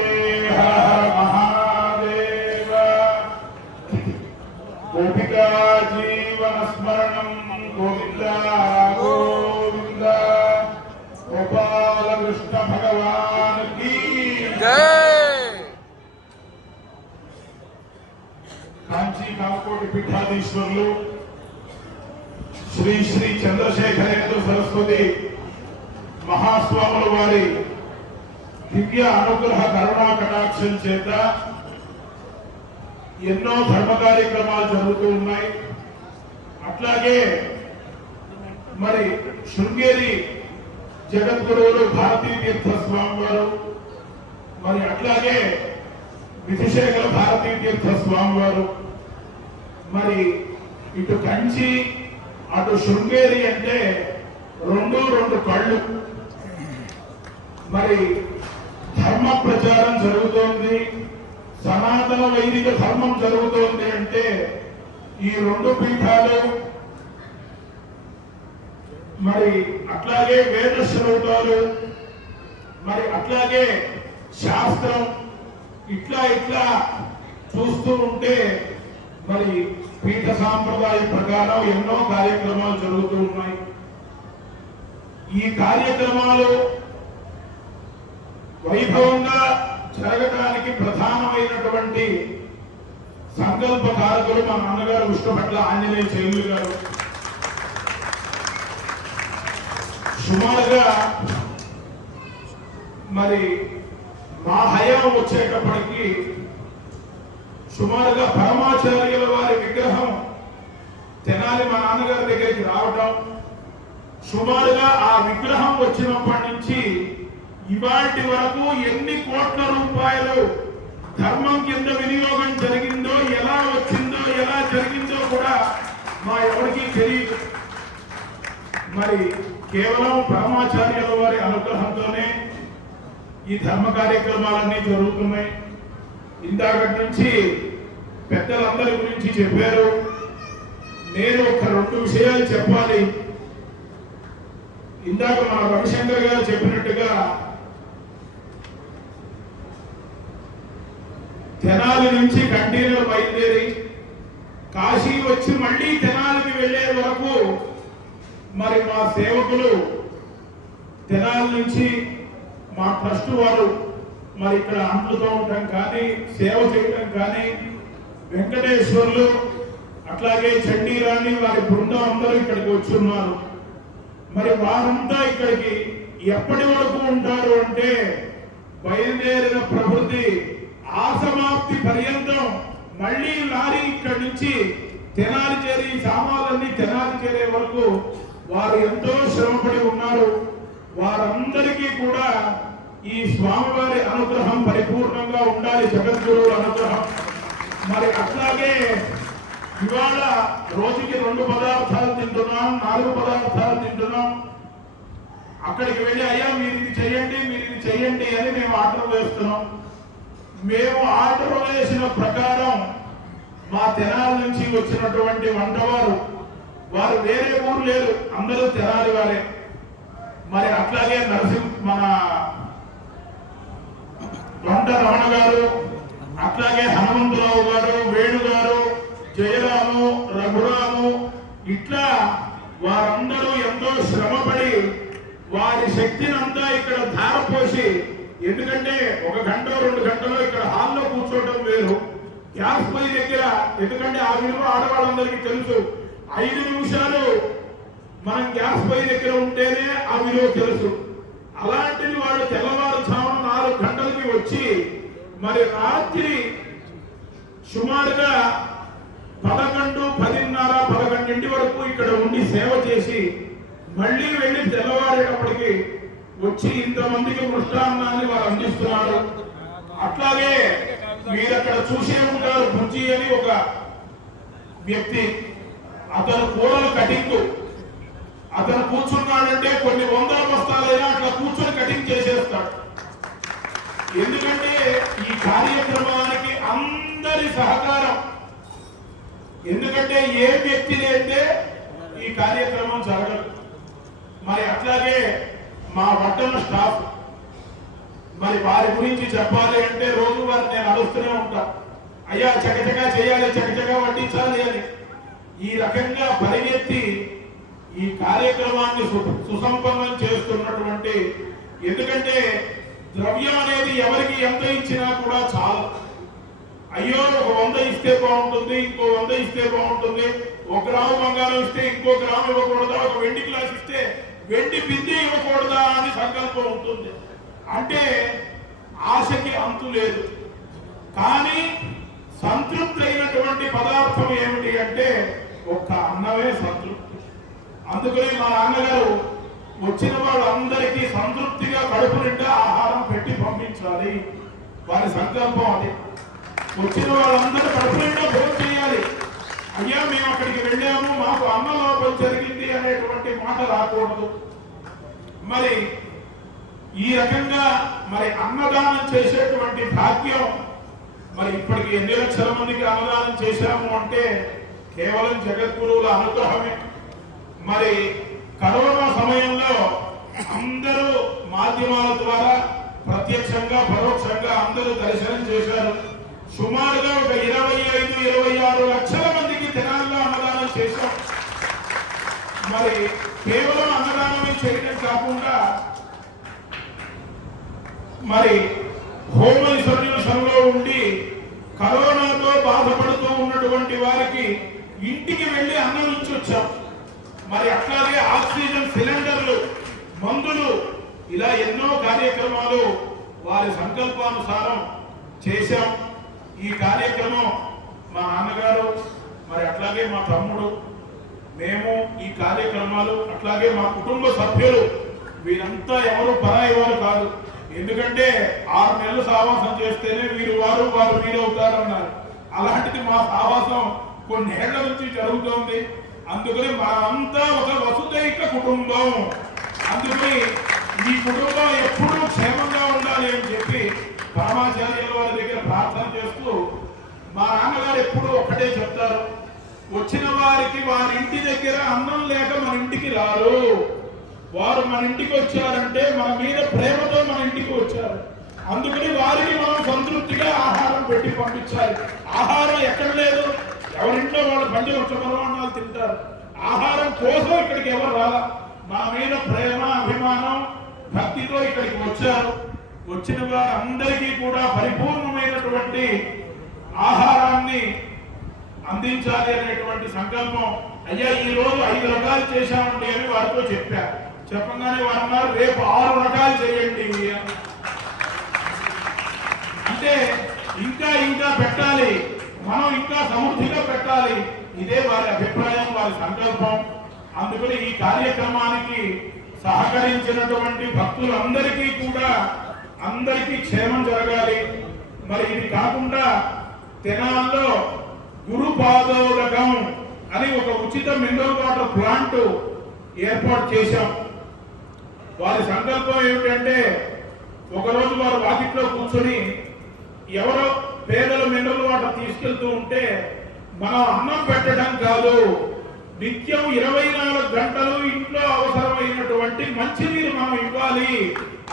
హర హర మహాదేవ. గోపికా జీవన స్మరణం గోవింద గోవింద. గోపాల కృష్ణ భగవాన్ కీ జై. కాంచీ కామకోటి పీఠాధీశ్వరులు శ్రీ శ్రీ చంద్రశేఖరేంద్ర సరస్వతి మహాస్వాముల వారి దివ్య అనుగ్రహ కరుణా కటాక్షం చేత ఎన్నో ధర్మ కార్యక్రమాలు జరుగుతూ ఉన్నాయి. అట్లాగే మరి శృంగేరి జగద్గురువులు భారతీ తీర్థ స్వామి వారు, మరి అట్లాగే విధిశేఖర భారతీ తీర్థ స్వామి వారు, మరి ఇటు కంచి అటు శృంగేరి అంటే 2 కళ్ళు. మరి ధర్మ ప్రచారం జరుగుతోంది, సనాతన వైదిక ధర్మం జరుగుతోంది అంటే ఈ 2 పీఠాలు, మరి అట్లాగే వేద శ్రౌతాలు, మరి అట్లాగే శాస్త్రం, ఇట్లా చూస్తూ ఉంటే మరి పీఠ సాంప్రదాయ ప్రకారం ఎన్నో కార్యక్రమాలు జరుగుతూ ఉన్నాయి. ఈ కార్యక్రమాలు వైభవంగా జరగడానికి ప్రధానమైనటువంటి సంకల్పకారకులు మా నాన్నగారు విష్ణుపట్ల ఆంజనేయ చైలు గారు. సుమారుగా మరి మా హయాం వచ్చేటప్పటికి సుమారుగా పరమాచార్యుల వారి విగ్రహం తెనాలి మా నాన్నగారి దగ్గరికి రావటం, సుమారుగా ఆ విగ్రహం వచ్చినప్పటి నుంచి ఇవాటి వరకు ఎన్ని కోట్ల రూపాయలు ధర్మం కింద వినియోగం జరిగిందో, ఎలా వచ్చిందో, ఎలా జరిగిందో కూడా మా ఎవరికి తెలియదు. మరి కేవలం పరమాచార్యుల వారి అనుగ్రహంతోనే ఈ ధర్మ కార్యక్రమాలన్నీ జరుగుతున్నాయి. ఇందాకటి నుంచి పెద్దలందరి గురించి చెప్పారు. నేను ఒక 2 విషయాలు చెప్పాలి. ఇందాక మన రవిశంకర్ గారు చెప్పినట్టుగా తెనాలి నుంచి కంటైనర్ బయలుదేరి కాశీ వచ్చి మళ్ళీ తెనాలికి వెళ్లే వరకు మరి మా సేవకులు తెనాలి నుంచి మా ట్రస్ట్ వారు మరి ఇక్కడ అంట్లుతో ఉండటం కానీ, సేవ చేయటం కానీ, వెంకటేశ్వర్లు అట్లాగే చండీరాణి వారి బృందం అందరూ ఇక్కడికి వచ్చి ఉన్నారు. మరి వారంతా ఇక్కడికి ఎప్పటి వరకు ఉంటారు అంటే బయలుదేరిన ప్రభుత్వ ఆసమాప్తి పర్యంతం మళ్ళీ లారీ ఇక్కడి నుంచి తెనాలి చేరి సామాన్లన్నీ తెనాలి చేరే వరకు వారు ఎంతో శ్రమపడి ఉన్నారు. వారందరికీ కూడా ఈ స్వామివారి అనుగ్రహం పరిపూర్ణంగా ఉండాలి, జగద్గురువుల అనుగ్రహం. మరి అట్లాగే ఇవాళ రోజుకి 2 పదార్థాలు తింటున్నాం, 4 పదార్థాలు తింటున్నాం. అక్కడికి వెళ్ళి అయ్యా మీరు ఇది చెయ్యండి, మీరు ఇది చెయ్యండి అని మేము ఆర్డర్ వేస్తున్నాం. మేము ఆర్డర్ వేసిన ప్రకారం మా తెనాల నుంచి వచ్చినటువంటి వంటవారు, వారు వేరే ఊరు లేరు, అందరూ తెనాలి వారే. మరి అట్లాగే మన వంట రమణ గారు, అట్లాగే హనుమంతరావు గారు, వేణు గారు, జయరాము, రఘురాము, ఇట్లా వారందరూ ఎంతో శ్రమపడి వారి శక్తిని అంతా ఇక్కడ ధారపోసి, ఎందుకంటే 1 గంట 2 గంటలు ఇక్కడ హాల్లో కూర్చోవడం వేరు, గ్యాస్ పొయ్యి దగ్గర, ఎందుకంటే ఆ విలువ ఆడవాళ్ళందరికీ తెలుసు. 5 నిమిషాలు మనం గ్యాస్ పొయ్యి దగ్గర ఉంటేనే ఆ విలువ తెలుసు. అలాంటిది వాళ్ళు తెల్లవారుజామున 4 గంటలకి వచ్చి మరి రాత్రి సుమారుగా 11, 10:30, 11 వరకు ఇక్కడ ఉండి సేవ చేసి మళ్ళీ వెళ్ళి తెల్లవారేటప్పటికి వచ్చి ఇంతమందికి మృష్టాన్నాన్ని వారు అందిస్తున్నారు. అట్లాగే మీరు అక్కడ చూసే ఉంటారు, బుజ్జి అని ఒక వ్యక్తి, అతను కూరల కటింగ్, అతను కూర్చున్నాడంటే కొన్ని 100 బస్తాలైనా అట్లా కూర్చొని కటింగ్ చేసేస్తాడు. ఎందుకంటే ఈ కార్యక్రమానికి అందరి సహకారం, ఎందుకంటే ఏ వ్యక్తి లేదే ఈ కార్యక్రమం జరగదు. మరి అట్లాగే మా పట్టణ స్టాఫ్, మరి వారి గురించి చెప్పాలి అంటే రోజు వారిని నేను అడుగుతూనే ఉంటా, అయ్యా చకచకా చేయాలి, చకచకా వడ్డించాలి అని. ఈ రకంగా పరిగెత్తి ఈ కార్యక్రమాన్ని సుసంపన్నం చేస్తున్నటువంటి, ఎందుకంటే ద్రవ్యం అనేది ఎవరికి ఎంత ఇచ్చినా కూడా చాలు. అయ్యో ఒక 100 ఇస్తే బాగుంటుంది, ఇంకో 100 ఇస్తే బాగుంటుంది, 1 గ్రాము బంగారం ఇస్తే ఇంకో గ్రాము ఇవ్వకూడదా, ఒక వెండి గ్లాస్ ఇస్తే వెండి బిందె ఇవ్వకూడదా అని సంకల్పం ఉంటుంది. అంటే ఆశకి అంతు లేదు. కానీ సంతృప్తి అయినటువంటి పదార్థం ఏమిటి అంటే ఒక్క అన్నమే సంతృప్తి. అందుకనే మా నాన్నగారు వచ్చిన వాళ్ళందరికీ సంతృప్తిగా కడుపు నిండా ఆహారం పెట్టి పంపించాలి, వారి సంకల్పం అది. వచ్చిన వాళ్ళందరూ కడుపు నిండా భోజనం చేయాలి. అయ్యా మేము అక్కడికి వెళ్ళాము, మాకు అన్న లోపం జరిగింది అనేటువంటి మాట రాకూడదు. మరి ఈ రకంగా మరి అన్నదానం చేసేటువంటి భాగ్యం, మరి ఇప్పటికి ఎన్ని లక్షల మందికి అన్నదానం చేశాము అంటే కేవలం జగద్గురువుల అనుగ్రహమే. మరి కరోనా సమయంలో అందరూ మాధ్యమాల ద్వారా ప్రత్యక్షంగా పరోక్షంగా అందరూ దర్శనం చేశారు. సుమారుగా ఒక 25-26 లక్షల మందికి తెనాలిలో అన్నదానం చేశాం. మరి కేవలం అన్నదానమే చేయడం కాకుండా మరి హోమ్ ఐసోలేషన్లో ఉండి కరోనాతో బాధపడుతూ ఉన్నటువంటి వారికి ఇంటికి వెళ్ళి అన్నం ఇచ్చి వచ్చాం. మరి అట్లాగే ఆక్సిజన్ సిలిండర్లు, మందులు, ఇలా ఎన్నో కార్యక్రమాలు వారి సంకల్పానుసారం చేశాం. ఈ కార్యక్రమం మా నాన్నగారు, మరి అట్లాగే మా తమ్ముడు, మేము ఈ కార్యక్రమాలు, అట్లాగే మా కుటుంబ సభ్యులు, వీరంతా ఎవరు పరాయి వారు కాదు. ఎందుకంటే 6 నెలలు సావాసం చేస్తేనే వీరు వారు, వారు వీరు అవుతారన్నారు. అలాంటిది మా సావాసం కొన్నేళ్ల నుంచి జరుగుతోంది. అందుకని మనమంతా ఒక వసుదైక కుటుంబం. అందుకని ఈ కుటుంబం ఎప్పుడూ క్షేమంగా ఉండాలి అని చెప్పి పరమాచార్యుల వారి దగ్గర ప్రార్థన చేస్తూ మా నాన్నగారు ఎప్పుడూ ఒక్కటే చెప్తారు, వచ్చిన వారికి వారి ఇంటి దగ్గర అన్నం లేక మన ఇంటికి రారు. వారు మన ఇంటికి వచ్చారంటే మన మీద ప్రేమతో మన ఇంటికి వచ్చారు. అందుకని వారికి మనం సంతృప్తిగా ఆహారం పెట్టి పంపించాలి. ఆహారం ఎక్కడ లేదు, ఎవరింట్లో వాళ్ళు పంచవచ్చ పరమాణాలు తింటారు. ఆహారం కోసం ఇక్కడికి ఎవరు రాలా, మా మీద ప్రేమ అభిమానం భక్తితో ఇక్కడికి వచ్చారు. వచ్చిన వారందరికీ కూడా పరిపూర్ణమైనటువంటి ఆహారాన్ని అందించాలి అనేటువంటి సంకల్పం. అయ్యా ఈ రోజు 5 రకాలు చేశామండి అని వారితో చెప్పారు. చెప్పగానే వారు అన్నారు, రేపు 6 రకాలు చేయండి. అంటే ఇంకా ఇంకా పెట్టాలి, మనం ఇంకా సమృద్ధిగా పెట్టాలి. ఇదే వారి అభిప్రాయం, వారి సంకల్పం. అందుకని ఈ కార్యక్రమానికి సహకరించినటువంటి భక్తులందరికీ కూడా అందరికీ క్షేమం జరగాలి. మరి ఇది కాకుండా తెనాల్లో గురుపాదోదకం అని ఒక ఉచిత మినరల్ వాటర్ ప్లాంట్ ఏర్పాటు చేశాం. వారి సంకల్పం ఏమిటంటే, ఒకరోజు వారు వాకిట్లో కూర్చొని ఎవరో పేదల మినరల్ వాటర్ తీసుకెళ్తూ ఉంటే మనం అన్నం పెట్టడం కాదు, నిత్యం 24 గంటలు ఇంట్లో అవసరమైనటువంటి మంచినీరు మనం ఇవ్వాలి.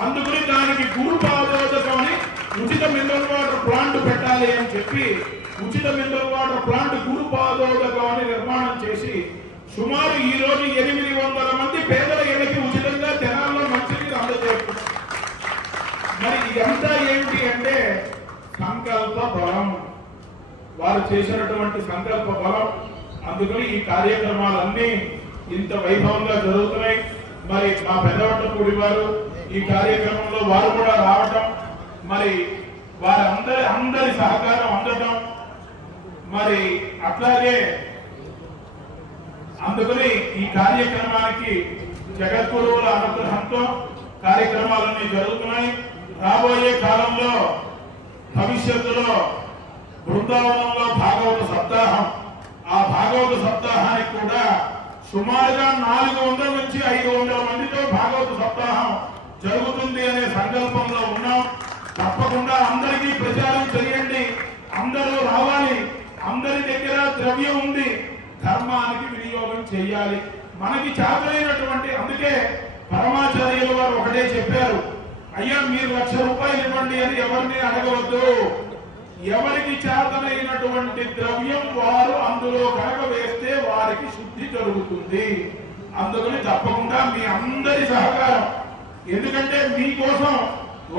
అందుకని దానికి గురు పాదోదకం అని ఉచిత మినరల్ వాటర్ ప్లాంట్ పెట్టాలి అని చెప్పి ఉచిత మినరల్ వాటర్ ప్లాంట్ గురు పాదోదకం అని నిర్మాణం చేసి సుమారు ఈ రోజు 800 మంది పేదల ఇళ్ళకి ఉచితంగా జనాల్లో మంచినీరు అందజేస్తున్నారు. మరి ఇదంతా ఏమిటి అంటే సంకల్ప బలం, వారు చేసినటువంటి సంకల్ప బలం. అందుకని ఈ కార్యక్రమాలన్నీ ఇంత వైభవంగా జరుగుతున్నాయి. మరి మా పెద్దవట్టపూడి వారు ఈ కార్యక్రమంలో వారు కూడా రావటం, మరి అందరి సహకారం అందటం, మరి అట్లాగే అందుకని ఈ కార్యక్రమానికి జగద్గురువుల అనుగ్రహంతో కార్యక్రమాలన్నీ జరుగుతున్నాయి. రాబోయే కాలంలో భవిష్యత్తులో బృందావనంలో భాగవత సప్తాహం, ఆ భాగవత సప్తాహానికి కూడా సుమారుగా 400 నుంచి 500 మందితో భాగవత సప్తాహం జరుగుతుంది అనే సంకల్పంలో ఉన్నాం. తప్పకుండా అందరికీ ప్రచారం చేయండి, అందరూ రావాలి. అందరి దగ్గర ద్రవ్యం ఉంది, ధర్మానికి వినియోగం చేయాలి. మనకి చేతనైనటువంటి, అందుకే పరమాచార్యుల వారు ఒకటే చెప్పారు, అయ్యా మీరు 1,00,000 రూపాయలు ఇవ్వండి అని ఎవరిని అడగవద్దు. ఎవరికి చేతనైనటువంటి ద్రవ్యం వారు అందులో కనుక వేస్తే వారికి శుద్ధి జరుగుతుంది. అందుకని తప్పకుండా మీ అందరి సహకారం, ఎందుకంటే మీకోసం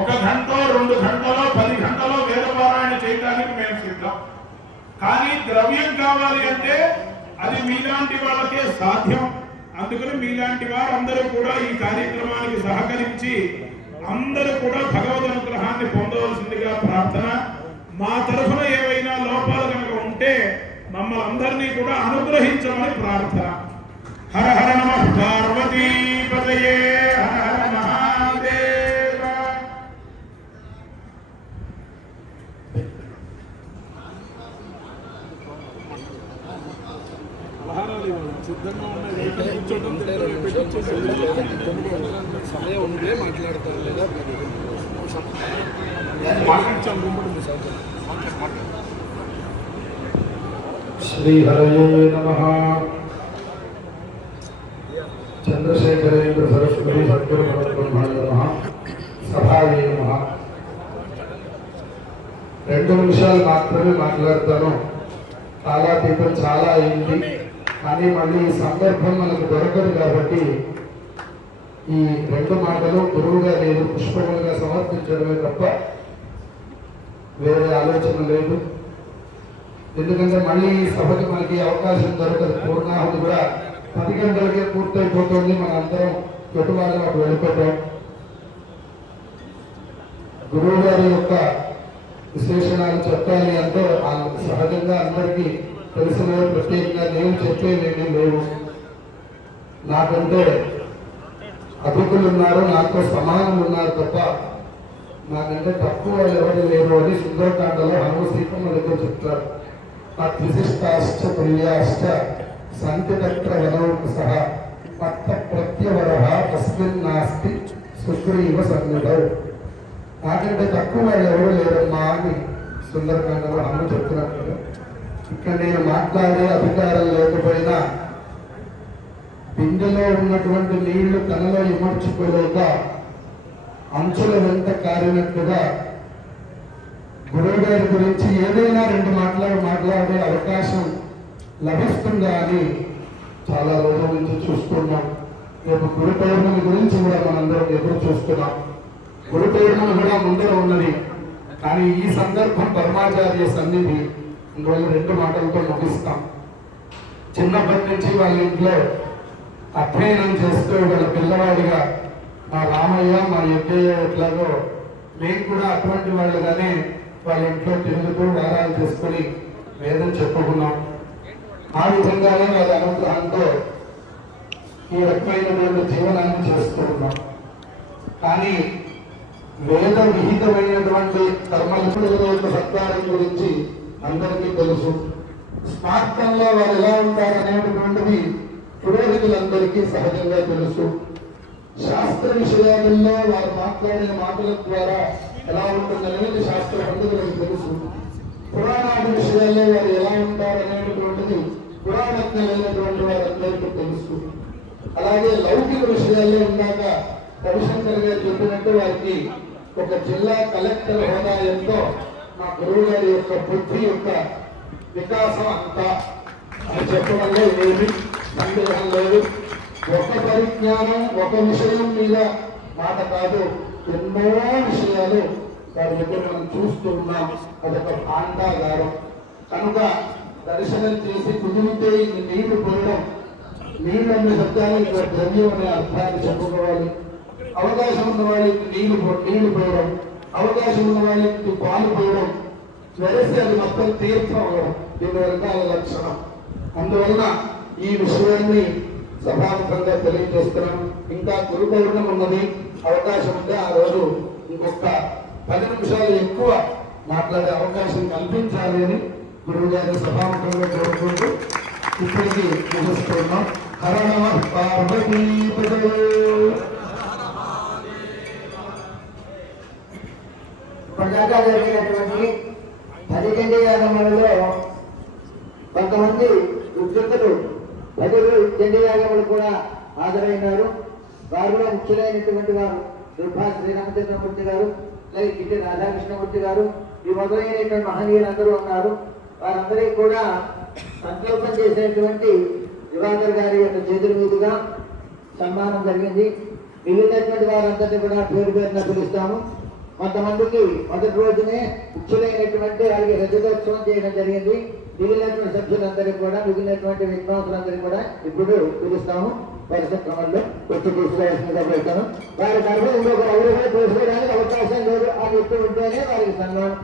1 గంట 2 గంటలో 10 గంటలో వేదపారాయణ చేయడానికి మేము సిద్ధం. కానీ ద్రవ్యం కావాలి అంటే అది మీలాంటి వాళ్ళకే సాధ్యం. అందుకని మీలాంటి వారందరూ కూడా ఈ కార్యక్రమానికి సహకరించి అందరూ కూడా భగవద్ అనుగ్రహాన్ని పొందవలసిందిగా ప్రార్థన. మా తరఫున ఏవైనా లోపాలు కనుక ఉంటే మమ్మల్ని అందరినీ కూడా అనుగ్రహించమని ప్రార్థన. హర హర నమః పార్వతీపతయే, హర హర మహాదేవ. సిద్ధంగా ఉన్నది సమయం ఉండే మాట్లాడతారు లేదా శ్రీ హరయే నమః. చంద్రశేఖరేంద్ర సరస్వతి సద్గురు బ్రహ్మాయ నమః. సభాయే నమః. 2 నిమిషాలు మాత్రమే మాట్లాడతాను. కాలాతీతం చాలా అయింది, కానీ మళ్ళీ ఈ సందర్భం మనకు దొరకదు కాబట్టి ఈ 2 మాటలు గురువుగా లేదు, పుష్పములుగా సమర్పించడమే తప్ప వేరే ఆలోచన లేదు. ఎందుకంటే మళ్ళీ ఈ సభకి మనకి అవకాశం దొరకదు. పూర్ణాహుతి కూడా 10 గంటలకే పూర్తయిపోతుంది. మన అందరం ఎటువాళ్ళు అటు వెళ్ళిపోతాం. గురువు గారి యొక్క విశేషణాలు చెప్పాలి అంటే సహజంగా అందరికీ తెలిసినవి, ప్రత్యేకంగా నేను చెప్పేవేమీ లేవు. నాకంటే అధికులు ఉన్నారు, నాతో సమానం ఉన్నారు తప్ప నాకంటే తక్కువ వాళ్ళు ఎవరు లేరు అని సుందరకాండలో హనుమ సీతమ్మ దగ్గర చెప్తారు. ఆ త్రిశిష్టాశ్చ ప్రియాశ్చ సంతితత్ర వనౌక సహ పత్త ప్రత్యవర తస్మిన్ నాస్తి సుగ్రీవ సన్నిధౌ. నాకంటే తక్కువ వాళ్ళు ఎవరు లేరమ్మా అని సుందరకాండలో హనుమ చెప్తున్నట్టు ఇక్కడ నేను మాట్లాడే అధికారం లేకపోయినా బిందెలో ఉన్నటువంటి నీళ్లు తనలో ఇమర్చుకోలేక అంచుల వెంట కారినట్టుగా గురువు గారి గురించి ఏదైనా 2 మాట్లాడే అవకాశం లభిస్తుందా అని చాలా రోజుల నుంచి చూస్తున్నాం. రేపు గురు పౌర్ణమి గురించి కూడా మనందరం ఎదురు చూస్తున్నాం. గురు పౌర్ణమి కూడా ముందర ఉన్నది, కానీ ఈ సందర్భం పరమాచార్య సన్నిధి, అందువల్ల 2 మాటలతో ముగిస్తాం. చిన్నప్పటి నుంచి వాళ్ళ ఇంట్లో అధ్యయనం చేస్తూ వాళ్ళ పిల్లవాడిగా మా రామయ్య మా యజ్ఞయ్య ఎట్లాగో మేము కూడా అటువంటి వాళ్ళుగానే వాళ్ళ ఇంట్లో తిరుగుతూ వారాలు చేసుకుని వేదం చెప్పుకున్నాం. ఆ విధంగానే వారి అనుగ్రహంతో ఈ రకమైనటువంటి జీవనాన్ని చేస్తూ ఉన్నాం. కానీ వేద విహితమైనటువంటి కర్మల యొక్క సత్కారం గురించి అందరికీ తెలుసు. స్మార్తంలో వారు ఎలా ఉంటారనేటువంటిది పురోహితులందరికీ సహజంగా తెలుసు. శాస్త్ర విషయాలలో వారు మాట్లాడిన మాటల ద్వారా ఎలా ఉంటుందనేది శాస్త్ర పండితులకు తెలుసు. పురాణాది విషయాల్లో వారు ఎలా ఉంటారు అనేటువంటిది పురాణజ్ఞులైనటువంటి వారందరికీ తెలుసు. అలాగే లౌకిక విషయాల్లో ఉందాక రవిశంకర్ గారు చెప్పినట్టు వారికి ఒక జిల్లా కలెక్టర్ హోదా ఎంతో మా గురువు గారి యొక్క బుద్ధి యొక్క వికాసం అంతా అని చెప్పడంలో ఏమి సందేహం లేదు. ఒక పరిజ్ఞానం ఒక విషయం మీద మాట కాదు, ఎన్నో విషయాలు వారి దగ్గర మనం చూస్తూ ఉన్నాం. అదొక భాండాగారం. కనుక దర్శనం చేసి కుదిరితే ఇది నీళ్లు పోయడం, నీళ్ళని శబ్దానికి ద్రవ్యం అనే అర్థాన్ని చెప్పుకోవాలి. అవకాశం ఉన్న వాళ్ళకి నీళ్లు పోయడం, అవకాశం ఉన్న వాళ్ళకి పాలు పోయడం, వెరసి అది మొత్తం తీర్థం అవ్వడం, దీని రకాల లక్షణం. అందువలన ఈ విషయాన్ని సభాముఖంగా తెలియజేస్తున్నాం. ఇంకా గురు పౌర్ణమి ఉన్నది, అవకాశం ఉంటే ఆ రోజు ఇంకొక 10 నిమిషాలు ఎక్కువ మాట్లాడే అవకాశం కల్పించాలి అని గురువు గారిని సభాముఖంగా కోరుకుంటూ ఇప్పటికీ ముగిస్తున్నాం. హర నమః పార్వతీపతయే. ప్రజాగా జరిగినటువంటి 10 చండీ యాగములలో కొంతమంది ఉద్యోగులు 10 చండీ యాగములు కూడా హాజరైనారు. వారిలో ముఖ్యులైనటువంటి వారు దుర్భా శ్రీరామచంద్రమూర్తి గారు, అలాగే కిట్టి రాధాకృష్ణమూర్తి గారు, ఈ మొదలైనటువంటి మహనీయులందరూ ఉన్నారు. వారందరికీ కూడా సంకల్పం చేసినటువంటి దివాకర్ గారి యొక్క చేతుల మీదుగా సన్మానం జరిగింది. మిగిలినటువంటి వారందరినీ కూడా పేరు పేరున పిలుస్తాము. కొంతమందికి మొదటి రోజునే ముఖ్యులైనటువంటి వారికి రజతోత్సవం చేయడం జరిగింది. మిగిలినటువంటి సభ్యులందరికీ కూడా, మిగిలినటువంటి విద్వాంసులందరికీ కూడా ఇప్పుడు పిలుస్తాము. వరుస క్రమంలో వచ్చి తీసుకోవాల్సిందిగా పెడతాను. వారి తరఫున ఇంకొక ఎవరు కూడా తీసుకోవడానికి అవకాశం లేదు అని చెప్తూ ఉంటేనే వారికి సన్మానం.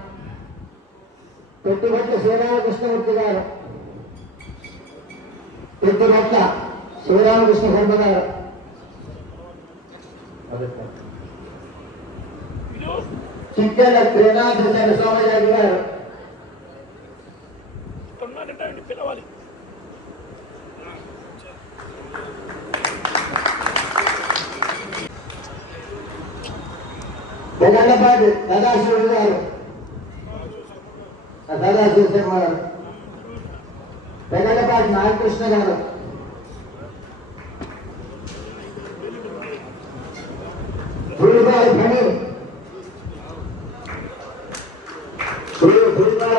పెట్టుబట్ల శ్రీరామకృష్ణమూర్తి గారు, పెట్టుబట్ల శ్రీరామకృష్ణ శర్మ గారు, చిట్టెల త్రినాథ సోమయాజి గారు, పిలవాలి. వెల్లపాటి సదాశివుడు గారు, సదాశివ శర్మ గారు, వెల్లపాటి నాగకృష్ణ గారు,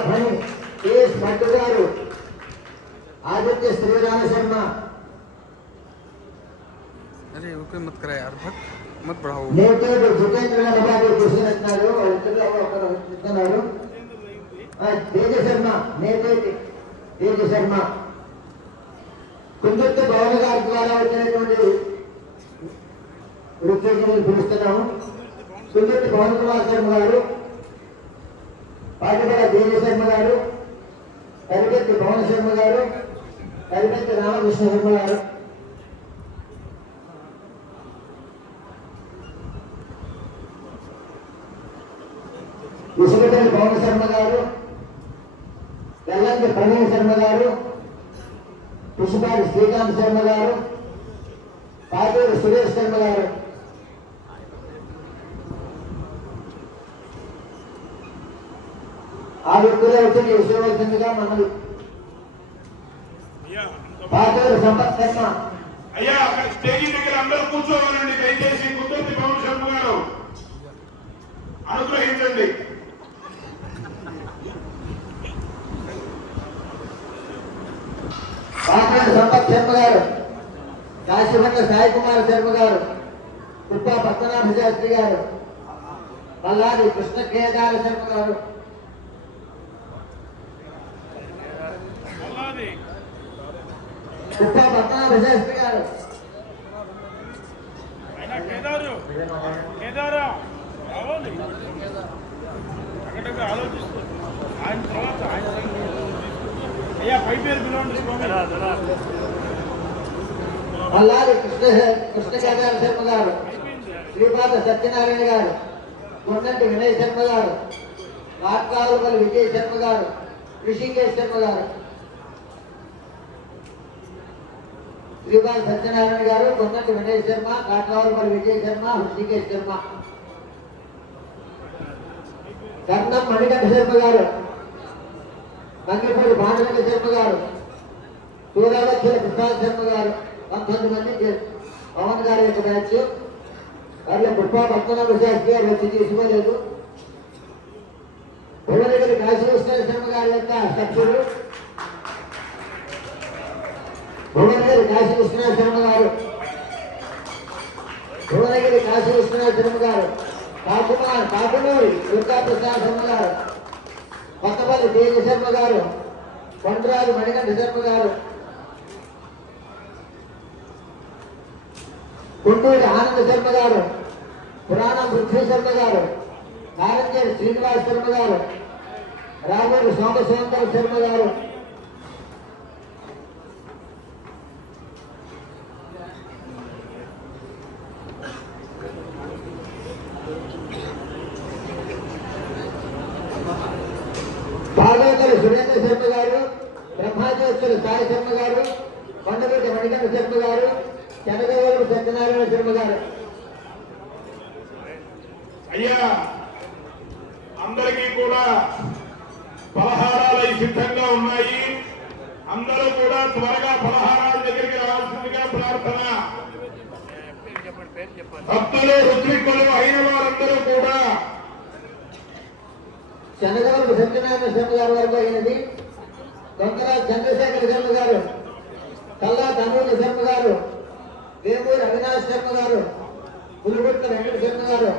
ఫణి కేఎస్ భట్ గారు, आदित्य श्रीराम शर्मा, अरे वो कोई मत करा यार, मत बढ़ाओ. नेतृत्व जितेंद्र नवाबी कृष्णरत्नारू इतनारू तेज शर्मा, नेतृत्व तेज शर्मा, कुंदुर्ति भवन गाరి ద్వారా వచ్చినటువంటి వృత్తిని పిలుస్తున్నాము. కుందర్తి భవన్ కుమార్ శర్మ గారు, పాటిపడ తేజ శర్మ గారు, కరిపెత్తి భవన శర్మ గారు, కరిపెత్తి రామకృష్ణ శర్మ గారు, విసుగపల్లి భవన శర్మ గారు, తెల్లంకి ప్రవీణ్ శర్మ గారు, పుష్పాటి శ్రీకాంత్ శర్మ గారు, పాటూరు సురేష్ శర్మ గారు, ఆ వ్యక్తులే వచ్చి విషయవలసిందిగా మనది. పాటూరు సంపత్ శర్మ. అయ్యా అక్కడ స్టేజీ దగ్గర అందరూ కూర్చోవాలండి. దయచేసి కుదుర్తి పవన్ శర్మ గారు అనుగ్రహించండి. పాటూరు సంపత్ శర్మ గారు, కాశీబండ సాయి కుమార్ శర్మ గారు, కుప్ప పద్మనాభ శాస్త్రి గారు, మల్లాది కృష్ణ కేదార శర్మ గారు, కుప్ప పద్మనాభ శాస్త్రి గారు, మల్లాది కృష్ణ కేదార శర్మ గారు, శ్రీపాద సత్యనారాయణ గారు, కొండంటి వినయ్ శర్మ గారు, కాట్కాలుపల్లి విజయ్ శర్మ గారు, ఋషికేశ్ శర్మ గారు, శ్రీపాద సత్యనారాయణ గారు, కొండంటి వినయ్ శర్మ, కాట్కాలుపల్లి విజయ్ శర్మ, ఋషికేశ్ శర్మ, కర్ణం మణికంఠ శర్మ గారు, మంగళపూడి భానుగంట శర్మ గారు, సూర్యాలక్షల ప్రసాద్ శర్మ గారు 19 మంది పవన్ గారి యొక్క బ్యాచ్. వాళ్ళ పుష్ప పద్మనాభ శాస్త్రి గారు వచ్చి తీసుకోలేదు. భువనగిరి కాశీకృష్ణ శర్మ గారి యొక్క సభ్యుడు భువనగిరి కాశీకృష్ణ శర్మ గారు, భువనగిరి కాశీకృష్ణ శర్మ గారు, కాకునూరి దుర్గా ప్రసాద్ శర్మ గారు, కొత్తపల్లి తేజ శర్మ గారు, కొండరాజు మణికంఠ శర్మ గారు, గుంటూరి ఆనంద శర్మ గారు, పురాణం పృథ్వీ శర్మ గారు, నారంజన్ శ్రీనివాస్ శర్మ గారు, రామూరి సోమసుందర శర్మ గారు, భాగవతులు సురేంద్ర శర్మ గారు, బ్రహ్మాజోత్సవ సాయి శర్మ గారు, కొండపేట మణికంఠ శర్మ గారు, చెనగవరం సత్యనారాయణ శర్మ గారు. అయ్యా అందరికీ కూడా పలహారాలు సిద్ధంగా ఉన్నాయి. అందరూ కూడా త్వరగా పలహారాల దగ్గరికి రావాల్సిందిగా ప్రార్థన. భక్తులు ఋత్విక్కులు అయిన వారందరూ కూడా చెనగవరం సత్యనారాయణ శర్మ గారి వరకు అయినది. దొంగరాజు చంద్రశేఖర శర్మ గారు, కల్లా తనూజ శర్మ గారు, వేమూరి అవినాష్ శర్మ గారు, పులిగుట్ట వెంకట శర్మ గారు,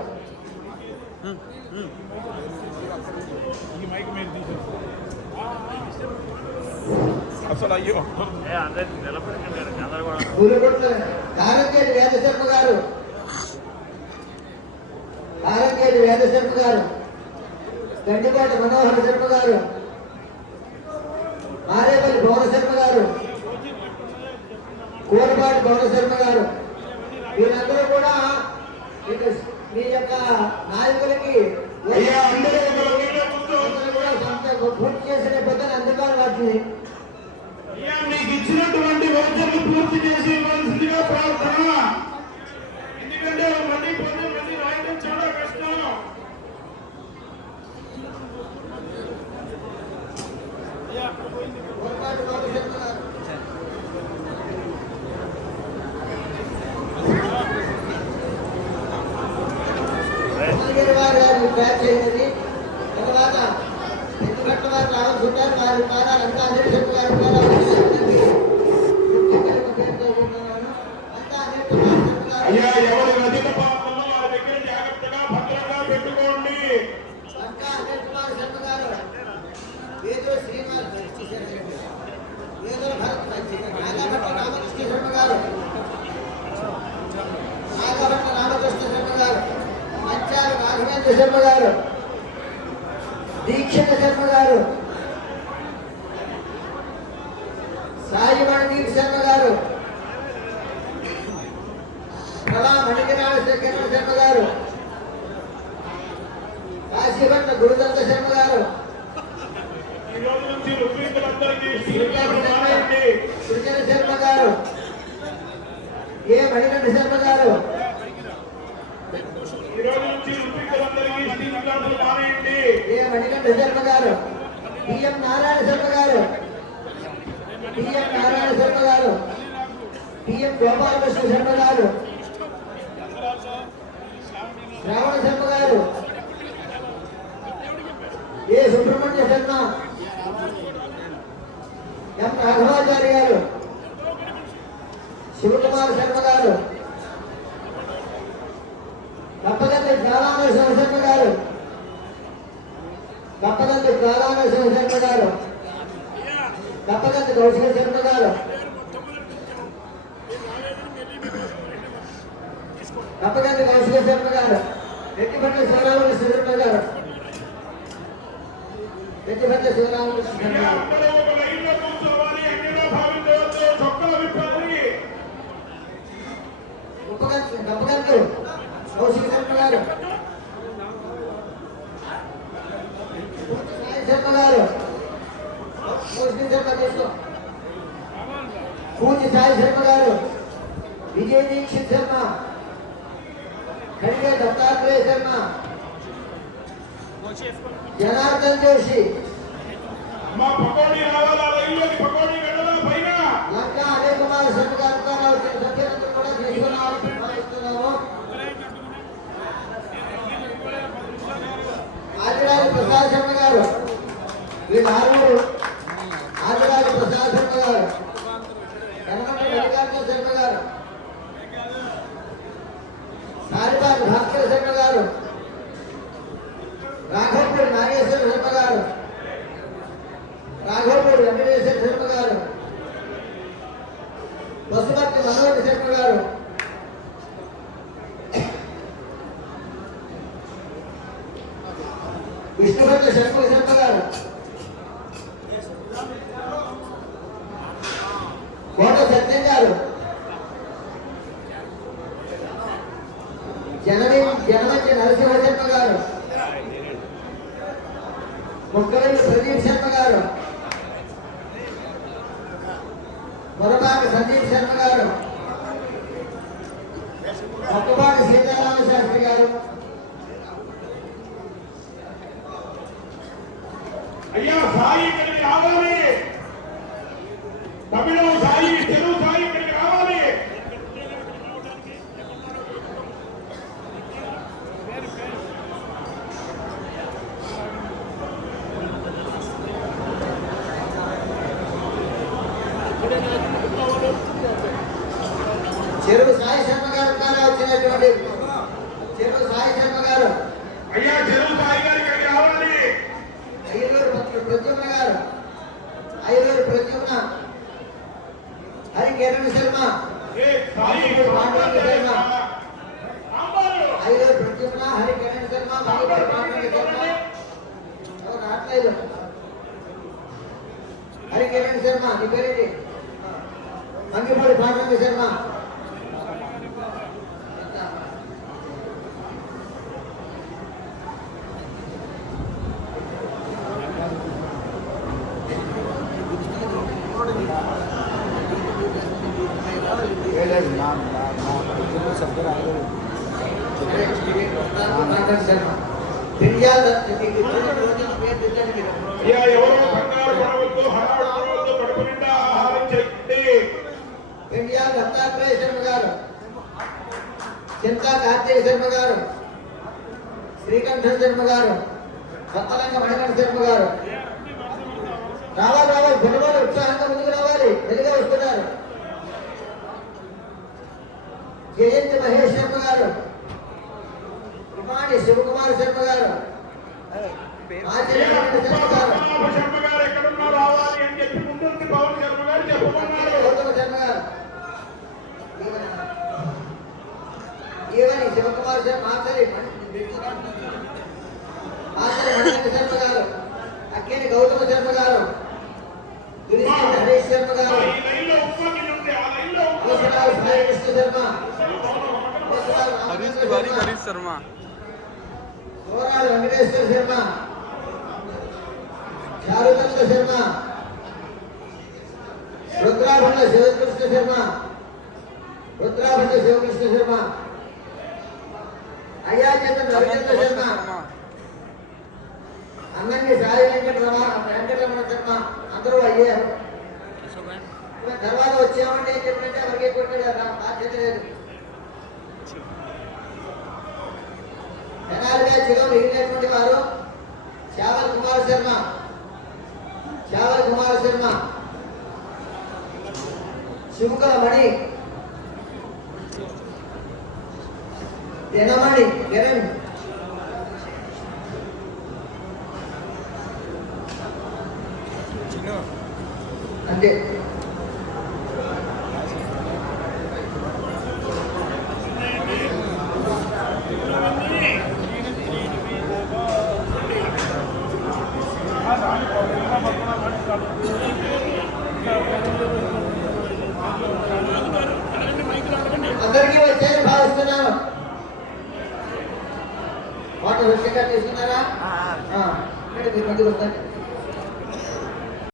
అసలు అయ్యో పులిగుట్ట కారంచేటి వేద శర్మ గారు, కారంచేటి వేద శర్మ గారు, గండికోట మనోహర శర్మ గారు, మారేపల్లి భువన శర్మ గారు, కోరపాటి భువన శర్మ గారు. వీరందరూ కూడా మీ యొక్క నాయకులకి అయ్యా అందరూ పూర్తి చేసిన పెద్దలు అందుబాటు వాటిని అయ్యా మీకు ఇచ్చినటువంటి వర్షాలు పూర్తి చేసి ఇవ్వాల్సిందిగా ప్రార్థన. ఎందుకంటే మళ్ళీ 10 మంది రాయడం చాలా కష్టం. కోరపాటి భువన శర్మ గారు, వారు బ్యాచ్ అయినది. తర్వాత ఎందుకంటే వారు రావాల్సి ఉంటారు. వారి పాదాలంతా అనిల్ శర్మ గారి అయ్యా ఎవరి నదిన పాత్రలో వారి దగ్గర జాగ్రత్తగా భద్రంగా పెట్టుకోండి. శర్మ గారు, వేదుల శ్రీనివాస్ వేదుల భరత్ నాగభట్ట రామకృష్ణ శర్మ గారు, నాగభట్ట రామకృష్ణ శర్మ గారు, మంచారు రాఘవేంద్ర శర్మ గారు, దీక్షిత శర్మ గారు, సాయి మణిదీప్ శర్మ గారు, కళా మణికిరాణ శర్మ గారు, కాశీభట్ల గురుదత్త శర్మ గారు, ఈ రోజు నుంచి ఋత్వికులందరికీ శ్రీకాకుళం మానేయండి. సృజన శర్మ గారు, ఏ మణికంఠ శర్మ గారు, ఈ రోజు నుంచి ఋత్వికులందరికీ శ్రీకాకుళం మానేయండి. ఏ మణికంఠ శర్మ గారు, బిఎం నారాయణ శర్మ గారు, బిఎం నారాయణ శర్మ గారు, బిఎం గోపాలకృష్ణ శర్మ గారు, శ్రావణ శర్మ గారు, ఏ సుబ్రహ్మణ్య శర్మ, ఎం రాఘవాచారి గారు, శివకుమార్ శర్మ గారు, కప్పగంటి ప్రాణామేశ్వర శర్మ గారు, కప్పగంటి ప్రాణామేశ్వర శర్మ గారు, కప్పగంటి కౌశిక శర్మ గారు, కప్పగంటి కౌశిక శర్మ గారు, రెడ్డిపట్ల శివరామకృష్ణ శర్మ గారు, రెడ్డిపట్ల శివరామకృష్ణ శర్మ అయ్యా గారు, అందరూ ఒక లైన్లో కూర్చోవాలి. అన్నిలో భావించవద్దు. చొక్కా విప్పాలి. కప్పగంటి కౌశిక శర్మ గారు, సాయి శర్మ గారు, కౌశిక శర్మ తీసుకో, పూజ సాయి శర్మ గారు, విజయ్ దీక్షిత్ శర్మ, ఖడిగే దత్తాత్రేయ శర్మ, జనార్దన్ జోషి, మా పకోడీ రావాలా రైల్లోకి పకోడీ వెళ్ళాలా పైన లంకా అజయ్ కుమార్ శర్మ గారు కూడా వచ్చిన సభ్యులందరూ కూడా తీసుకున్నాము. ఆదిరాజు ప్రసాద్ శర్మ గారు, వీళ్ళ ఆరుగురు ఆదిరాజు ప్రసాద్ శర్మ గారు, కనమంటి మల్లికార్జున శర్మ గారు, సారిపాటి భాస్కర్ శర్మ గారు, రాఘవపూడి నాగేశ్వర శర్మ గారు, రాఘవపూడి వెంకటేశ్వర శర్మ గారు, పశుపతి మనోహర్ శర్మ గారు, విష్ణుభద్ర శర్మ శర్మ గారు, కోట సత్యం గారు, జనమంచి నరసింహ శర్మ గారు, ముక్కరెల్లి ప్రదీప్ శర్మ గారు, మొరపాటి సందీప్ శర్మ గారు, మొక్కపాటి సీతారామ శాస్త్రి గారు, అయ్యా సాయి ఇక్కడికి రావాలి, తమిళం సాయి తెలుగు సాయి ఇక్కడికి రావాలి. చెరువు సాయి శర్మ గారు ద్వారా వచ్చినటువంటి చెరువు సాయి శర్మ గారు, అయ్యా తెలుగు సాయి గారు ఇక్కడికి రావాలి. ఐలూరు ప్రద్యుమ్న గారు, ఐలూరు ప్రద్యుమ్న, హరి కిరణ్ శర్మ, ఏ సాయి పాండురంగ శర్మ, రాంబాబు ఐలూరు ప్రద్యుమ్న, హరి కిరణ్ శర్మ, మంగళూరు పాండురంగ శర్మ, ఎవరు రావట్లేదు. హరి కిరణ్ శర్మ, నీ పేరేంటి? మంగిపూడి పాండురంగ శర్మ, అయ్యా ఎవరో కంగారు పడవద్దు, హడావుడి పడవద్దు, కడుపు నిండా ఆహారం చేయండి. ఇండియా దత్తాత్రేయ శర్మ గారు, చింతా కార్తీక శర్మ గారు, శ్రీకంఠన్ శర్మ గారు, కొత్తలంగ మణికంఠ శర్మ గారు. రావాలి రావాలి, గుణవాళ్ళు ఉత్సాహంగా ముందుకు రావాలి, వెలుగా వస్తున్నారు. జయంతి మహేష్ శర్మ గారు, ఇమాని శివకుమార్ శర్మ గారు, ఆచార్య శర్మ గారు, పద్మనాభ శర్మ గారు ఎక్కడున్నా రావాలి అని చెప్పి ముందుంది పవన్ శర్మ గారు చెప్పమన్నారు. గౌతమ శర్మ గారు, ఈవని శివకుమార్ శర్మ, ఆచార్య మణికంఠ శర్మ గారు, అక్కిని గౌతమ శర్మ గారు, గిరిశెట్టి హరీష్ శర్మ గారు, ఈ లైన్లో ఉప్పకి ఉంది, ఆ లైన్లో అవసరాలు సాయికృష్ణ శర్మ, हरीश शर्मा, కోరాడు వెంకటేశ్వర శర్మ, చారుచంద్ర శర్మ, రుద్రాభండ శివకృష్ణ శర్మ, రుద్రాభండ శివకృష్ణ శర్మ, అయ్యాచేతన్ రవిచంద్ర శర్మ, అన్నంగి సాయి వెంకటరమణ శర్మ, అందరూ అయ్యారు. తర్వాత వచ్చామంటే ఏం చెప్పినట్టే ఎవరికి కొట్టాడు, బాధ్యత లేదు. జనాలుగా చిలో మిగిలినటువంటి వారు చావల్ కుమార్ శర్మ, చావల్ కుమార్ శర్మ, శివకుల మణి, దినమణి కిరణ్, అంతే. అందరికీ వచ్చాయని భావిస్తున్నాను. వాటర్ వచ్చాక తీసుకున్నారా? మీరు ముందుకు వస్తారు.